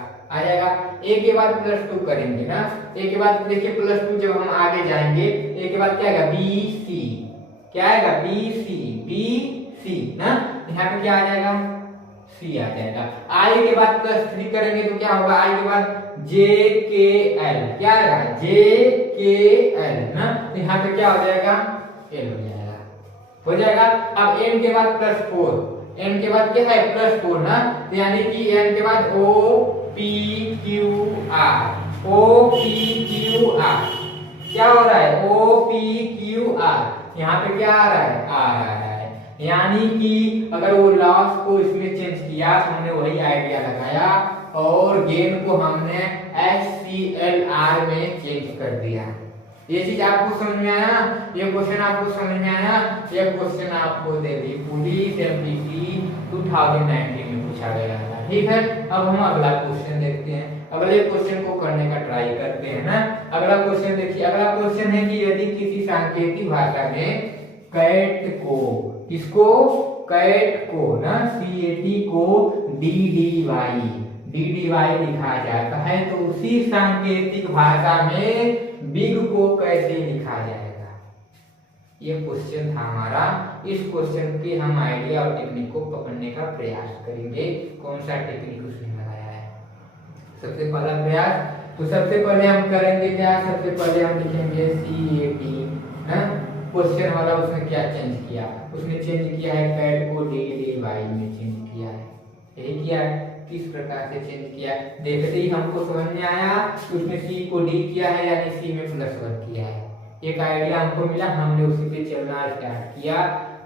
A के बाद +2 करेंगे ना, A के बाद देखिए +2 जब हम आगे जाएंगे A के बाद क्या आएगा, BC, क्या आएगा, BC ना, यहाँ पे क्या आ जाएगा, C आ जाएगा। I के बाद +3 करेंगे तो क्या होगा, I के बाद JKL, क्या आएगा, JKL ना, तो यहाँ पे क्या हो जाएगा, L हो जाएगा। अब N के बाद +4, N के बाद क्या है, +4 ना, तो यानी कि N के बाद OPQR, क्या हो रहा है, OPQR, यहाँ पे क्या आ रहा है, आ रहा है। यानी कि अगर वो लॉस को इसमें चेंज किया तो हमने वही आइडिया लगाया और गेन को हमने HCLR में चेंज कर दिया। ये चीज आपको समझ में आया, ये क्वेश्चन आपको समझ में आया, ये क्वेश्चन आपको दिल्ली पुलिस MTC 2019 में पूछा गया था, ठीक है। अब हम अगला क्वेश्चन देखते हैं। अगले क्वेश्चन को करने का ट्राई करते हैं ना। अगला क्वेश्चन देखिए, अगला क्वेश्चन है कि यदि किसी सांकेतिक भाषा में कैट को, किसको, कैट को ना, CAT को DDY लिखा जाता है, तो उसी सांकेतिक भाषा में बिग को कैसे लिखा जाएगा? ये क्वेश्चन था हमारा। इस क्वेश्चन के हम आइडिया और टेक्निक को पकड़ने का प्रयास करेंगे। कौन सा टेक्निक उसने लगाया है? सबसे पहला प्रयास, तो सबसे पहले हम करेंगे क्या, सबसे पहले हम लिखेंगे CAT ना, क्वेश्चन वाला उसने क्या चेंज किया, उसने चेंज किया है कैट को DDY में चेंज किया है। यही किया है। किस प्रकार से चेंज किया, देखते ही हमको समझ में आया कि उसने C को D किया है, यानी C में +1 किया है। एक आइडिया हमको मिला, हमने उसी पे चलना स्टार्ट किया,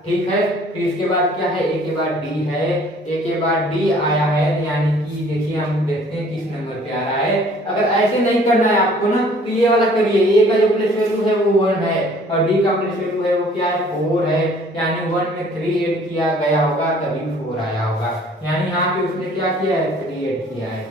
ठीक है। फिर इसके बाद क्या है, A के बाद D है, A के बाद D आया है, यानी कि देखिए हम देखते हैं किस नंबर पे आ रहा है। अगर ऐसे नहीं करना है आपको ना, तो ये वाला करिए, A का जो प्लेस वैल्यू है वो 1 है और D का प्लेस वैल्यू है वो क्या है, 4 है, यानी 1 में 3 ऐड किया गया होगा तभी 4 आया होगा, यानी यहाँ पे उसने क्या किया है, 3 ऐड किया है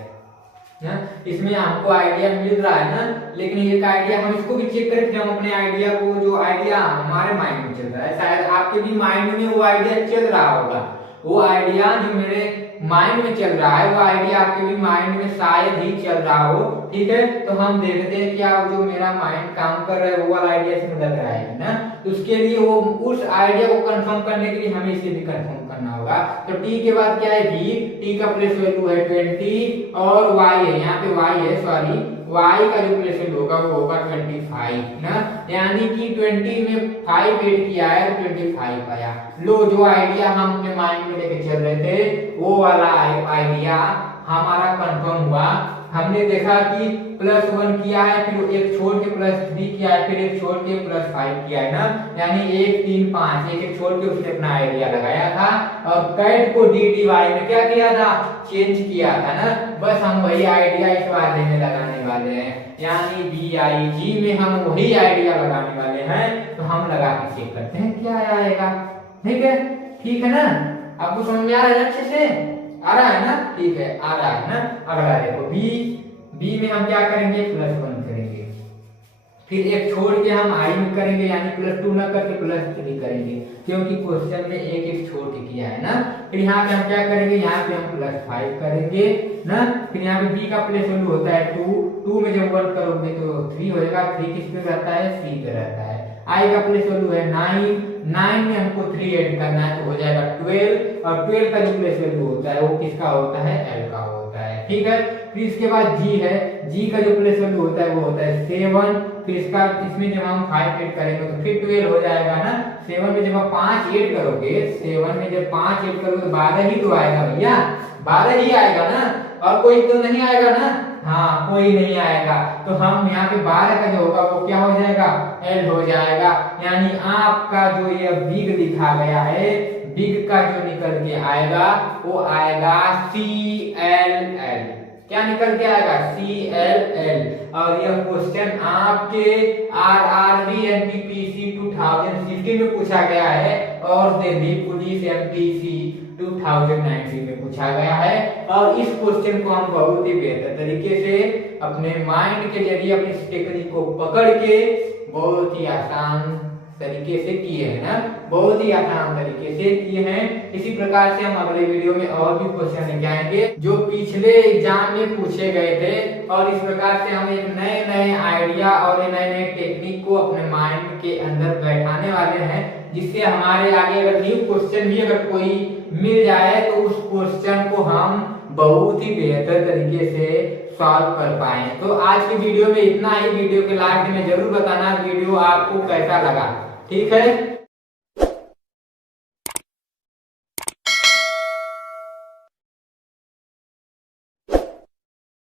ना। इसमें हमको आइडिया मिल रहा है ना, लेकिन एक आइडिया हम इसको भी चेक करें कि हम अपने आइडिया को, जो आइडिया हमारे माइंड में चल रहा है, शायद आपके भी माइंड में वो आइडिया चल रहा होगा। वो आइडिया जो मेरे माइंड में चल रहा है, वो आइडिया आपके भी माइंड में शायद ही चल रहा हो, ठीक है। तो हम देखते हैं क्या जो मेरा माइंड काम कर रहा है वो वाला आइडिया इसमें लग रहा है ना। तो उसके लिए वो उस आइडिया को कंफर्म करने के लिए हमें इसे भी कंफर्म करना होगा। तो T के बाद क्या है, V, T का प्लेस वैल्यू है 20 और Y है, यहाँ पे Y है, सॉरी, Y का जो प्लेस वैल्यू होगा वो होगा 25 ना, यानी कि 20 में 5 ऐड किया है तो 25 आया। लो, जो आइडिया हम अपने माइंड में लेके चल रहे थे वो वाला आइडिया हमारा कंफर्म हुआ। हमने देखा कि +1 किया है, फिर एक छोड़ के +3 किया है, फिर एक छोड़ के +5 किया है ना, यानी 1 3 5 एक छोड़ के उसने अपना आइडिया लगाया था। और कैट को DDY में क्या किया था, चेंज किया था ना। बस हम वही आइडिया इस वाले में लगाने वाले हैं, यानी BIG में हम वही आइडिया लगाने वाले हैं। तो हम लगा के चेक करते हैं क्या आएगा, ठीक है, ठीक है ना। आपको समझ में आ रहा है अच्छे से, आ रहा है ना, ठीक है, आ रहा है ना। अगला देखो B में हम क्या करेंगे, +1 करेंगे, फिर एक छोड़ के हम I में करेंगे, यानी +2 न करके +3 करेंगे, क्योंकि क्वेश्चन में एक छोड़ के किया है ना। फिर यहाँ पे हम क्या करेंगे, यहाँ पे हम +5 करेंगे ना। फिर यहाँ पे B का प्लेस वैल्यू होता है 2 में जब 1 करोगे तो 3 हो जाएगा, 3 किस पे रहता है, C पे रहता है। I का प्लेस वैल्यू है 9 में हमको 3 ऐड करना है तो हो जाएगा 12, और 12 का जो प्लेस वैल्यू होता है वो किसका होता है, L का होता है, ठीक है। फिर इसके बाद G है, G का जो प्लेस वैल्यू होता है वो होता है 7, फिर इसमें जब हम 5 ऐड करेंगे तो फिर 12 हो जाएगा ना। 7 में जब आप 5 ऐड करोगे, 7 में जब 5 ऐड करोगे तो 12 ही तो आएगा भैया, 12 ही आएगा ना, और कोई तो नहीं आएगा ना, हाँ कोई नहीं आएगा। तो हम यहाँ पे 12 का जो होगा वो क्या हो जाएगा, L हो जाएगा, यानी आपका जो ये बिग लिखा गया है, बिग का जो निकल के आएगा वो आएगा CLL। क्या निकल के आएगा, CLL। और यह क्वेश्चन आपके RRB NTPC 2016 में पूछा गया है और दिल्ली पुलिस MPC 2019 में पूछा गया है। और इस क्वेश्चन को हम बहुत ही बेहतर तरीके से अपने माइंड के जरिए अपनी टेक्निक को पकड़ के बहुत ही आसान तरीके से किए हैं ना, बहुत ही आसान तरीके से किए हैं। इसी प्रकार से हम अगले वीडियो में और भी क्वेश्चन लेके आएंगे जो पिछले एग्जाम में पूछे गए थे, और इस प्रकार से हम एक नए नए आइडिया और नए नए टेक्निक को अपने माइंड के अंदर बैठाने वाले हैं, जिससे हमारे आगे अगर न्यू क्वेश्चन भी अगर कोई मिल जाए तो उस क्वेश्चन को हम बहुत ही बेहतर तरीके से सॉल्व कर पाए। तो आज की वीडियो में इतना ही। वीडियो के लास्ट में जरूर बताना वीडियो आपको कैसा लगा, ठीक है।